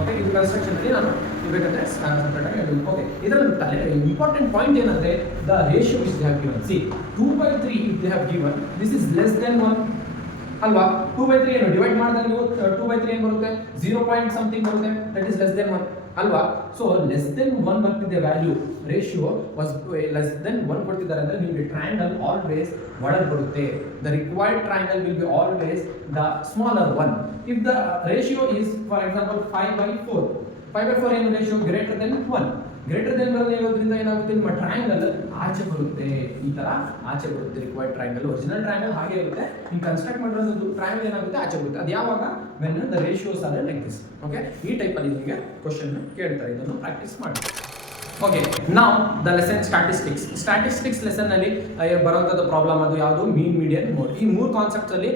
Okay, ಇದು ಕನ್ಸ್ಟ್ರಕ್ಷನ್ ಅಲ್ಲಿ ನಾನು ಬೇಕಾದ್ರೆ ಸಪ್ರೇಟ್ ಆಗಿ ಹೇಳಬೇಕು. ಓಕೆ, ಇದರಲ್ಲಿ ಇಂಪಾರ್ಟೆಂಟ್ ಪಾಯಿಂಟ್ ಏನಂದ್ರೆ the ratio is they have given. See 2/3 if they have given, this is less than 1 ಅಲ್ವಾ. 2/3 ಏನು ಡಿವೈಡ್ ಮಾಡಿದಾಗ ನೀವು 2/3 ಏನು ಬರುತ್ತೆ, 0 ಪಾಯಿಂಟ್ ಸಮಥಿಂಗ್ ಬರುತ್ತೆ, ದಟ್ ಇಸ್ ಲೆಸ್ ದೆನ್ 1 ಅಲ್ವಾ. ಸೊ ಲೆಸ್ ದೆನ್ 1 ಬರ್ತಿದೆ value, ratio was less than 1 ಕೊಡ್ತಿದ್ದಾರೆ ಅಂದ್ರೆ ನಿಮಗೆ ಟ್ರಯಾಂಗಲ್ ಆಲ್ವೇಸ್ ಒಳಗೆ ಬರುತ್ತೆ. The required triangle will be always the smaller one. If the ratio is for example 5/4, 5/4 ಏನು ratio greater than 1, greater than ಇರೋದ್ರಿಂದ ಏನಾಗುತ್ತೆ, ನಿಮ್ಮ ಟ್ರಯಾಂಗಲ್ ಆಚೆ ಬರುತ್ತೆ, ಈ ತರ ಆಚೆ ಬರುತ್ತೆ. ರಿಕ್ವೈರ್ಡ್ ಟ್ರಯಾಂಗಲ್, ಒರಿಜಿನಲ್ ಟ್ರಯಾಂಗಲ್ ಹಾಗೆ ಇರುತ್ತೆ, ನೀವು ಕನ್ಸ್ಟ್ರಕ್ಟ್ ಮಾಡಿರೋದು ಟ್ರಯಾಂಗಲ್ ಏನಾಗುತ್ತೆ ಆಚೆ ಬರುತ್ತೆ. ಅದು ಯಾವಾಗ, when the ratios are like this. Okay, ಈ ಟೈಪ್ ಅಲ್ಲಿ ನಿಮಗೆ ಕ್ವಶನ್ ಕೇಳ್ತಾರೆ, ಇದನ್ನು ಪ್ರಾಕ್ಟೀಸ್ ಮಾಡಿ. ಓಕೆ, ನಾವು ದ ಲೆಸನ್ ಸ್ಟ್ಯಾಟಿಸ್ಟಿಕ್ಸ್ ಲೆಸನ್ ಅಲ್ಲಿ ಬರುವಂಥದ್ದು ಪ್ರಾಬ್ಲಮ್ ಅದು ಯಾವುದು, ಮೀನ್ ಮೀಡಿಯನ್ ಮೋಡ್. ಈ ಮೂರು ಕಾನ್ಸೆಪ್ಟ್ಸ್ ಅಲ್ಲಿ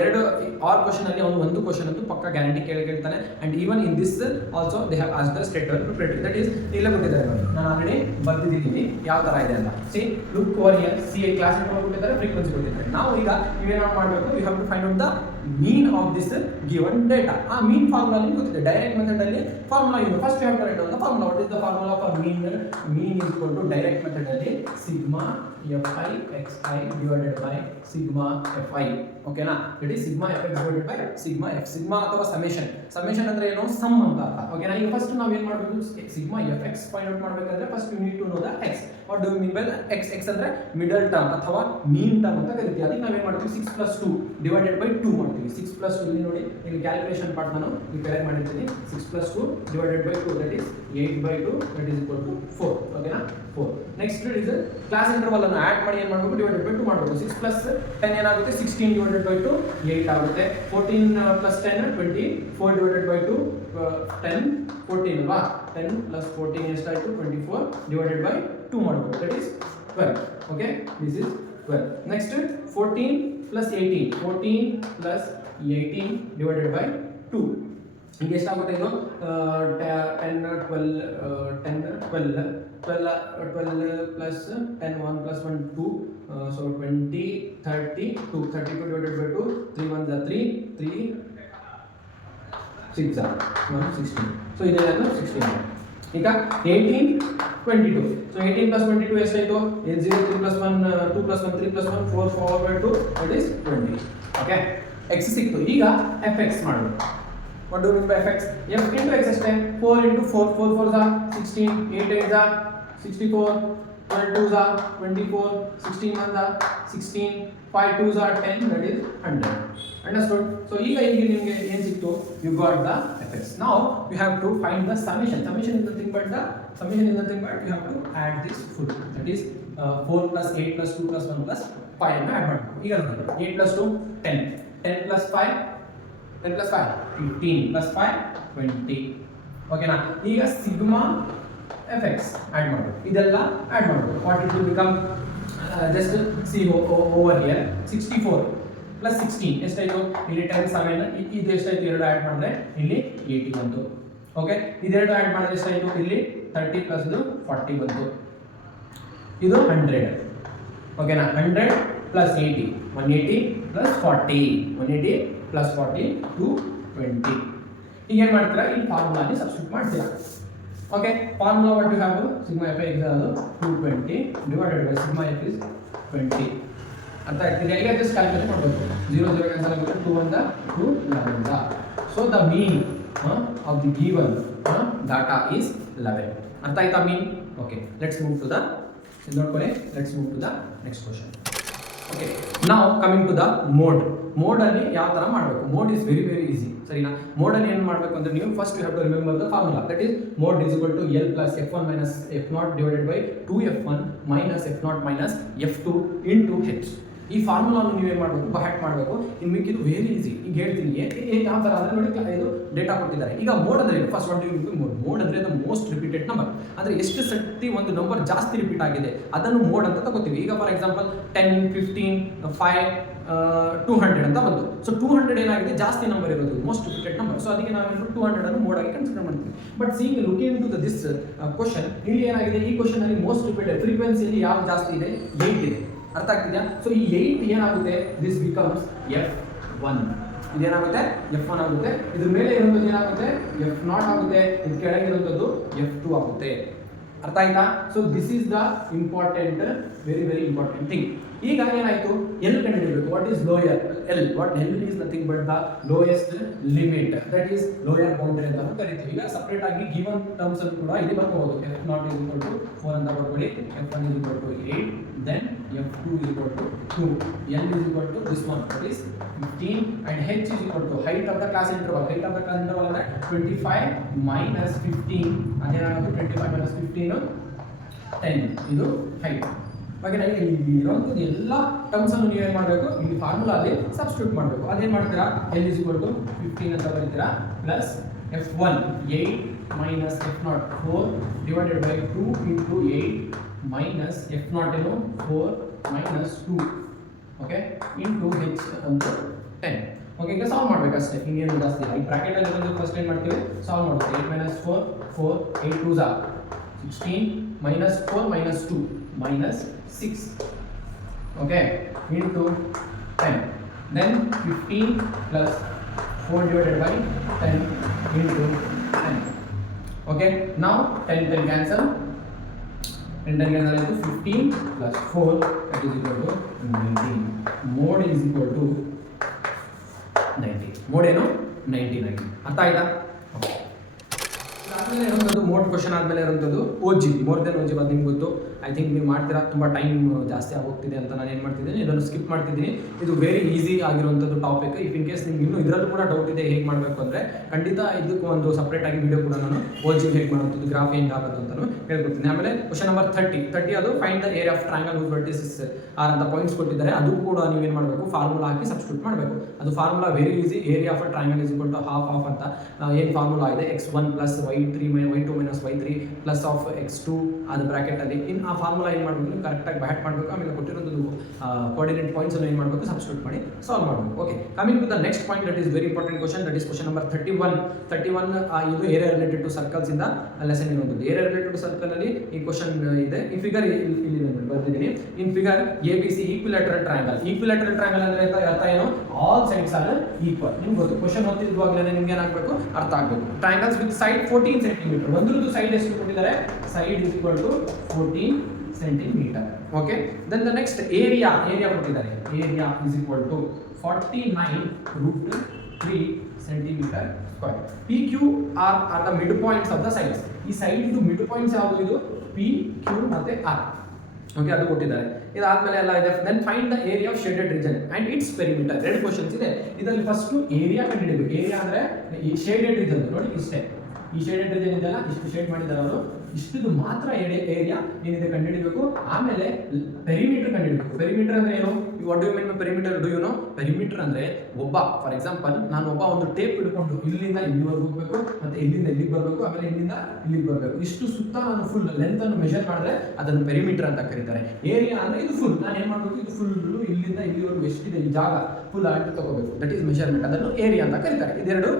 ಎರಡು ಆರ್ ಕ್ವಶನ್ ಅಲ್ಲಿ ಅವನು ಒಂದು ಕ್ವಶನ್ ಅಂತೂ ಪಕ್ಕ ಗ್ಯಾರಂಟಿ ಕೇಳ್ತಾನೆ. And even in this also they have as the state prepared, that is ಇಲ್ಲೇ ಕೊಟ್ಟಿದ್ದಾರೆ ನೋಡಿ, ನಾನು ಆಲ್ರೆಡಿ ಬರ್ತಿದ್ದೀನಿ ಯಾವ ತರ ಇದೆ ಅಂತ. See look over here, see a class ಕೊಟ್ಟಿದ್ದಾರೆ, ಫ್ರೀಕ್ವೆನ್ಸಿ ಕೊಟ್ಟಿದ್ದಾರೆ. ನಾವು ಈಗ ಇವೇನು ಮಾಡಬೇಕು, you have to find out the mean of this given data. ಆ ಮೀನ್ ಫಾರ್ಮುಲಾ ನಿಮ್ಗೆ ಗೊತ್ತಿದೆ, ಡೈರೆಕ್ಟ್ ಮೆಥಡ್ ಅಲ್ಲಿ ಫಾರ್ಮುಲಾ ಏನು, first you have to write down the formula. What is the formula for mean is equal to direct method ಅಲ್ಲಿ sigma fi xi divided by sigma fi. Okay ನಾ, ಇಟ್ ಇಸ್ sigma fx divided by sigma f. sigma ಅಥವಾ summation ಅಂದ್ರೆ ಏನು, some ಅಂತ ಅರ್ಥ. Okay ನಾ, ಈಗ ಫಸ್ಟ್ ನಾವು ಏನು ಮಾಡಬೇಕು, sigma fx ಫೈಂಡ್ ಔಟ್ ಮಾಡಬೇಕಾದ್ರೆ first you need to know the x. What do you mean by x ಅಂದ್ರೆ ಮಿಡಲ್ ಟರ್ಮ್ ಅಥವಾ ಮೀನ್ ಟರ್ಮ್ ಅಂತ ಕರಿತೀವಿ. ಅದಕ್ಕೆ ನಾವು ಏನು ಮಾಡ್ತೀವಿ, 6 + 2 divided by 2 ಮಾಡ್ತೀವಿ. 6 + 2 ಇಲ್ಲಿ ನೋಡಿ, ಇಲ್ಲಿ ಕ್ಯಾಲ್ಕುಲೇಷನ್ ಪಾರ್ಟ್ ನಾನು ಇಲ್ಲಿ ಕರೆಕ್ಟ್ ಮಾಡಿರ್ತೀನಿ. 6 + 2 divided by 2 that is 8/2 that is equal to 4. ಓಕೆನಾ, 4. ನೆಕ್ಸ್ಟ್ ಇಸ್ ಕ್ಲಾಸ್ ಇಂಟರ್ವಲ್ ಅನ್ನು ಆಡ್ ಮಾಡಿ ಏನು ಮಾಡಬೇಕು, ಡಿವೈಡೆಡ್ ಬೈ 2 ಮಾಡಬೇಕು. 6 + 10 ಏನಾಗುತ್ತೆ, 16 divided by 2 8 ಆಗುತ್ತೆ. 14 + 10 24 divided by 2 10 14 ಅಲ್ವಾ. 10 + 14 ಎಷ್ಟಾಯ್ತು, 24 divided by 2 ಮಾಡಬೇಕು, that is 12. Okay, this is 12. Next 14 + 18 14 + 18 divided by 2 ಈಗ ಎಷ್ಟಾಗುತ್ತೆ, ಇದು 10 12 12 plus 10 1 plus 1 2 so 20 30 2 32 divided by 2 3 1 are 3 3 6 are 1 16. so ಇದೆಲ್ಲ 16. ಈಗ 18 22 so 18 plus 22 ಎಷ್ಟಾಯ್ತು, 0 3 plus 1 2 plus 1 3 plus 1 4 4 by 2 that is 20. okay, x ಸಿಕ್ತು. ಈಗ fx ಮಾಡಬೇಕು. what do you mean by fx? f into x ಅಷ್ಟೇ. 4 into 4 4 4s are 16 8 8s are 64 12 2s are 24 16 1s are 16 5 2s are 10 that is 100. understood? so ಈಗ ನಿಮಗೆ ಏನು ಸಿಕ್ತು, you got the fx. now you have to find the summation is nothing but you have to add this full, that is 4 plus 8 plus 2 plus 1 plus 5 ಅನ್ನು add ಮಾಡಬೇಕು. ಈಗ ನೋಡಿ 8 plus 2 10 10 plus 5 10 plus 5 15 plus 5 20. ಓಕೆನಾ, ಈಗ sigma fx add ಮಾಡಬೇಕು, ಇದೆಲ್ಲ add ಮಾಡಬೇಕು. What it will become, just C over here 64 plus 16 ಎಷ್ಟಾಯ್ತು, ಇಲ್ಲಿ 10 7 ಇದು ಎಷ್ಟಾಯ್ತು, ಎರಡು ಆಡ್ ಮಾಡಿದ್ರೆ ಇಲ್ಲಿ 80 ಬಂತು. ಓಕೆ, ಇದೆರಡು ಆಡ್ ಮಾಡಿದ್ರೆ ಎಷ್ಟಾಯ್ತು, ಇಲ್ಲಿ 30 plus ಇದು 40 ಬಂತು. ಇದು 100. ಓಕೆನಾ, 100 plus 80 180 plus 40 180 plus 40 220. ಈಗ ಏನು ಮಾಡ್ತೀರಾ, ಈ ಫಾರ್ಮುಲಾಗೆ ಸಬ್ಸ್ಟಿಟ್ಯೂಟ್ ಮಾಡ್ತೀರಾ. Okay, formula what you have, sigma f x ಅದು 220 divided by sigma f is 20. ಅರ್ಥ ಆಗ್ತಿದೆ? ಈಗ ಜಸ್ಟ್ ಕ್ಯಾಲ್ಕುಲೇಟ್ ಮಾಡಬೇಕು. 0 0 ಕ್ಯಾನ್ಸಲ್ ಆಗುತ್ತೆ, 2 1 2 11. So the mean of the given data is 11. ಅರ್ಥ ಆಯ್ತಾ mean? Okay, let's move to the ನೋಡ್ಕೊಳ್ಳಿ, let's move to the next question. Okay, ನಾವು ಕಮಿಂಗ್ ಟು ದ ಮೋಡ್ ಅಲ್ಲಿ ಯಾವ ತರ ಮಾಡಬೇಕು. ಮೋಡ್ ಇಸ್ ವೆರಿ ಈಸಿ, ಸರಿನಾ? ಮೋಡ್ ಅಲ್ಲಿ ಏನು ಮಾಡಬೇಕು ಅಂದ್ರೆ ನೀವು first you have to remember the formula, that is mode is equal to L plus F1 minus F0 divided by 2F1 minus F0 minus F2 into H. ಈ ಫಾರ್ಮುಲಾವನ್ನು ನೀವು ಏನು ಮಾಡಬೇಕು, ಬಹಟ್ ಮಾಡಬೇಕು. ಇನ್ನು ಮಿಕ್ಕಿದ್ದು ವೆರಿ ಈಸಿ. ಈಗ ಹೇಳ್ತೀನಿ ಯಾವ ಥರ ಅಂದರೆ ನೋಡಿ, ಇದು ಡೇಟಾ ಕೊಟ್ಟಿದ್ದಾರೆ. ಈಗ ಮೋಡ್ ಅಂದರೆ ಫಸ್ಟ್ ವಾಟ್ ಯು ಮೋಡ್ ಅಂದರೆ ದ ಮೋಸ್ಟ್ ರಿಪೀಟೆಡ್ ನಂಬರ್, ಅಂದರೆ ಎಷ್ಟು ಸರ್ತಿ ಒಂದು ನಂಬರ್ ಜಾಸ್ತಿ ರಿಪೀಟ್ ಆಗಿದೆ ಅದನ್ನು ಮೋಡ್ ಅಂತ ತಗೋತೀವಿ. ಈಗ ಫಾರ್ ಎಕ್ಸಾಂಪಲ್ 10 15 5 200 ಅಂತ ಬಂತು. ಸೊ 200 ಏನಾಗಿದೆ, ಜಾಸ್ತಿ ನಂಬರ್ ಇರೋದು, ಮೋಸ್ಟ್ ರಿಪೀಟೆಡ್ ನಂಬರ್. ಸೊ ಅದಕ್ಕೆ ನಾವು 200 ಅನ್ನು ಮೋಡ್ ಆಗಿ ಕನ್ಸಿಡರ್ ಮಾಡ್ತೀವಿ. But seeing looking to this question, ಇಲ್ಲಿ ಏನಾಗಿದೆ, ಈ ಕ್ವಶನ್ ಅಲ್ಲಿ ಮೋಸ್ಟ್ ರಿಪೀಟೆಡ್ ಫ್ರೀಕ್ವೆನ್ಸಿಯಲ್ಲಿ ಯಾವ್ದು ಜಾಸ್ತಿ ಇದೆ, 8 ಇದೆ. ಅರ್ಥ ಆಗ್ತಿದೆಯಾ? ಸೊ ಈ 8 ಏನಾಗುತ್ತೆ, ದಿಸ್ ಬಿಕಮ್ಸ್ F1. ಇದೇನಾಗುತ್ತೆ F1 ಆಗುತ್ತೆ, ಇದ್ರ ಮೇಲೆ ಇರುವಂಥದ್ದು ಏನಾಗುತ್ತೆ F0 ಆಗುತ್ತೆ, ಇದು ಕೆಳಗಿರುವಂಥದ್ದು F2 ಆಗುತ್ತೆ. ಅರ್ಥ ಆಯ್ತಾ? So this is the important, very important thing. ಈಗ ಏನಾಯ್ತು, ಎಲ್ ಕಂಡುಹಿಡಿಯಬೇಕು. What is lower L? What L is nothing but the lowest limit, that is lower boundary ಅಂತ ಕರಿತೀವಿ. ಈಗ ಸಪರೇಟ್ ಆಗಿ ಗಿವನ್ ಟರ್ಮ್ಸ್ ಅಲ್ಲಿ ಕೂಡ ಇಲ್ಲಿ ಬರ್ಕೋಬಹುದು. F0 is equal to 4 ಅಂತ ಬರ್ಕೊಳ್ಳಿ, F1 is equal to 8, then F2 is equal to 2, L is equal to this one, that is 15, and H is equal to height of the class interval. Height of the class interval ಅಂದ್ರೆ 25 minus 15, ಅದೇನಾಗುತ್ತೆ 25 minus 15 10, ಇದು height. ಹಾಗೆ ನನಗೆ ಇಲ್ಲಿ ಇರುವಂಥದ್ದು ಎಲ್ಲ terms ಅನ್ನು ನೀವು ಏನು ಮಾಡಬೇಕು, ಇಲ್ಲಿ ಫಾರ್ಮುಲಾ ಅಲ್ಲಿ ಸಬ್ಸ್ಟಿಟ್ಯೂಟ್ ಮಾಡಬೇಕು. ಅದೇನು ಮಾಡ್ತೀರಾ, L is equal to 15 ಅಂತ ಬರೀತೀರಾ, plus F1 8 minus F0 4 divided by 2 into 8 minus F0 ಏನು 4 minus 2, ಓಕೆ, ಇಂಟು H ಅಂತ 10. ಓಕೆ, ಈಗ ಸಾಲ್ವ್ ಮಾಡಬೇಕಷ್ಟೇ, ಇನ್ನೇನು ಜಾಸ್ತಿ ಇಲ್ಲ. ಈ ಬ್ರಾಕೆಟ್ ಅಲ್ಲಿ ಬಂದು ಫಸ್ಟ್ ಏನು ಮಾಡ್ತೀವಿ, ಸಾಲ್ವ್ ಮಾಡ್ತೀವಿ. 8 minus 4 4, 8 2s are 16 minus 4 minus 2 minus 6, okay, into 10, then 15 plus 4 divided by 10 into 10. Okay, now 10 cancel, 10 cancel into 15 plus 4, that is equal to 19. Mode is equal to 90. Mode ಏನು 99. ಅರ್ಥ ಆಯ್ತಾ? ಆದಮೇಲೆ ಇರುವಂಥದ್ದು ಮೋಡ್ ಕ್ವಶನ್ ಆದಮೇಲೆ ಇರುವಂಥದ್ದು OG, more than OG. ಅದು ನಿಮ್ಗೆ ಗೊತ್ತು, ಐ ಥಿಂಕ್ ನೀವು ಮಾಡ್ತೀರಾ. ತುಂಬ ಟೈಮ್ ಜಾಸ್ತಿ ಆಗೋಗ್ತಿದೆ ಅಂತ ನಾನು ಏನು ಮಾಡ್ತಿದ್ದೀನಿ, ಇದನ್ನು ಸ್ಕಿಪ್ ಮಾಡ್ತಿದ್ದೀನಿ. ಇದು ವೆರಿ ಈಸಿ ಆಗಿರುವಂಥದ್ದು ಟಾಪಿಕ್. ಇಫ್ ಇನ್ ಕೇಸ್ ನಿಮ್ಗೆ ಇನ್ನೂ ಇದರಲ್ಲೂ ಕೂಡ ಡೌಟ್ ಇದೆ ಹೇಗೆ ಮಾಡಬೇಕು ಅಂದರೆ, ಖಂಡಿತ ಇದಕ್ಕೂ ಒಂದು ಸಪ್ರೇಟಾಗಿ ವಿಡಿಯೋ ಕೂಡ ನಾನು OG ಹೇಗೆ ಮಾಡುವಂಥದ್ದು, ಗ್ರಾಫ್ ಹೆಂಗೆ ಆಗೋದು ಅಂತಲೂ ಹೇಳ್ಕೊಡ್ತೀನಿ. ಆಮೇಲೆ ಕ್ವಶನ್ ನಂಬರ್ 30 ಅದು find the area of triangle with vertices are ಅಂತ ಪಾಯಿಂಟ್ಸ್ ಕೊಟ್ಟಿದ್ದಾರೆ. ಅದು ಕೂಡ ನೀವೇನು ಮಾಡಬೇಕು, ಫಾರ್ಮುಲಾ ಹಾಕಿ ಸಬ್ಸ್ಟಿಟ್ಯೂಟ್ ಮಾಡಬೇಕು. ಅದು formula very easy. Area of triangle is equal to half of ಅಂತ ಏನು ಫಾರ್ಮುಲಾ ಇದೆ, x1 plus y3 y2 minus y3 plus of x2 ಅದು ಬ್ರಾಕೆಟಲ್ಲಿ. ಇನ್ನು ಆ ಫಾರ್ಮುಲಾ ಏನು ಮಾಡಬೇಕು, ಕರೆಕ್ಟಾಗಿ ಬ್ಯಾಟ್ ಮಾಡಬೇಕು. ಆಮೇಲೆ ಕೊಟ್ಟಿರೋದು ಕೋಆರ್ಡಿನೇಟ್ ಪಾಯಿಂಟ್ಸ್ ಅನ್ನು ಏನು ಮಾಡಬೇಕು, ಸಬ್ಸ್ಟಿಟ್ಯೂಟ್ ಮಾಡಿ ಸಾಲ್ವ್ ಮಾಡಬೇಕು. Okay, coming to the next point, that is very important question, that is question number 31. ಇದು ಏರಿಯಾ ರಿಲೇಟೆಡ್ ಟು ಸರ್ಕಲ್ಸ್ ಇಂದ ಲೆಸನ್ ಇರುವಂಥದ್ದು. ಏರಿಯಾ ರಿಲೇಟೆಡ್ ಟು ಸರ್ಕಲ್ ಅಲ್ಲಿ ಈ ಕ್ವಶನ್ ಇದೆ. ಈ ಫಿಗರ್ ಇಲ್ಲಿ ಬರ್ತಿದ್ದೀನಿ. In figure ABC equilateral triangle. Equilateral triangle ಅಂದ್ರೆ ಅರ್ಥ ಏನು, ಆಲ್ ಸೈಡ್ಸ್ ಆರ್ ಈಕ್ವಲ್. ನಿಮ್ಗೆ ಗೊತ್ತು, ಕ್ವಶನ್ ಓದ್ತಿದ್ವಾಗಲೇ ನಿಮ್ಗೆ ಏನಾಗಬೇಕು, ಅರ್ಥ ಆಗಬೇಕು. Triangles with side 14 centimeter. ಒಂದ್ರದ್ದು ಸೈಡ್ ಎಷ್ಟು ಕೊಟ್ಟಿದ್ದಾರೆ, side is equal to 14 centimeter. Okay, then the next area ಕೊಟ್ಟಿದ್ದಾರೆ. Area is equal to 49√3 centimeter square. PQ are the mid points of the sides. ಈ ಸೈಡ್ ಇದು ಮಿಡ್ ಪಾಯಿಂಟ್ಸ್ ಯಾವುದು, ಇದು PQ ಮತ್ತೆ R. Okay, ಅದು ಕೊಟ್ಟಿದ್ದಾರೆ. ಇದಾದ್ಮೇಲೆ ಎಲ್ಲ ಇದೆ. Then find the area of shaded region and its perimeter. ಎರಡು ಕ್ವಶನ್ಸ್ ಇದೆ. ಇದರಲ್ಲಿ ಫಸ್ಟ್ ಏರಿಯಾ ಕಂಡುಹಿಡಿಯಬೇಕು. ಏರಿಯಾ ಅಂದ್ರೆ ಈ ಶೇಡೆಡ್ ರೀಜನ್ ನೋಡಿ, ಇಷ್ಟೇ. ಈ ಶೇಡೆಡ್ ರೀಜನ್ ಇದೆಲ್ಲ, ಇಷ್ಟು ಶೇಡ್ ಮಾಡಿದ್ದಾರೆ ಅವರು, ಇಷ್ಟು ಮಾತ್ರ ಏರಿಯಾ ಏನಿದೆ ಕಂಡುಹಿಡಿಯಬೇಕು. ಆಮೇಲೆ ಪೆರಿಮೀಟರ್ ಕಂಡುಹಿಡಬೇಕು. ಪೆರಿಮೀಟರ್ ಅಂದ್ರೆ ಏನು, what do you mean by perimeter? Do you know perimeter ಅಂದ್ರೆ ಒಬ್ಬ, ಫಾರ್ ಎಕ್ಸಾಂಪಲ್ ನಾನು ಒಬ್ಬ ಒಂದು ಟೇಪ್ ಹಿಡ್ಕೊಂಡು ಇಲ್ಲಿಂದ ಇಲ್ಲಿವರೆಗೂ ಹೋಗಬೇಕು, ಮತ್ತೆ ಇಲ್ಲಿಂದ ಇಲ್ಲಿಗೆ ಬರಬೇಕು, ಆಮೇಲೆ ಇಲ್ಲಿಂದ ಇಲ್ಲಿಗೆ ಬರಬೇಕು. ಇಷ್ಟು ಸುತ್ತ ನಾನು ಫುಲ್ ಲೆಂತ್ ಅನ್ನು ಮೆಜರ್ ಮಾಡಿದ್ರೆ ಅದನ್ನು ಪೆರಿಮೀಟರ್ ಅಂತ ಕರೀತಾರೆ. ಏರಿಯಾ ಅಂದ್ರೆ ಇದು ಫುಲ್, ನಾನು ಏನು ಮಾಡಬೇಕು, ಇದು ಫುಲ್ ಇಲ್ಲಿಂದ ಇಲ್ಲಿವರೆಗೂ ಎಷ್ಟಿದೆ ಈ ಜಾಗ ಫುಲ್ ಆಗಿ ತಗೋಬೇಕು. ದಟ್ ಈಸ್ ಮೆಜರ್ಮೆಂಟ್, ಅದನ್ನು ಏರಿಯಾ ಅಂತ ಕರೀತಾರೆ. ಇದೆರಡು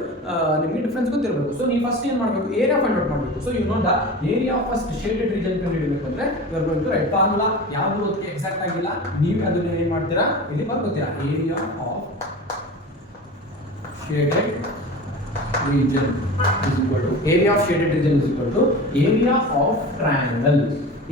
ನಿಮಗೆ ಡಿಫ್ರೆನ್ಸ್ ಗೊತ್ತಿರಬೇಕು. ಸೊ ನೀವು ಫಸ್ಟ್ ಏನು ಮಾಡಬೇಕು, ಏರಿಯಾ ಫೈಂಡ್ ಔಟ್ ಮಾಡಬೇಕು. So you know the area of first shaded region ಕಂಡುಹಿಡಬೇಕು ಅಂದ್ರೆ you are going to write formula. ಯಾವುದು ಅದಕ್ಕೆ ಎಕ್ಸಾಕ್ಟ್ ಆಗಿಲ್ಲ, ನೀವು ಅದನ್ನ ಏನು ಮಾಡ್ತೀರಾ, ಇಲ್ಲಿ ಬರ್ಕೋತೀರಾ. ಏರಿಯಾ ಆಫ್ shaded region is equal to area of shaded region is equal to area of triangle.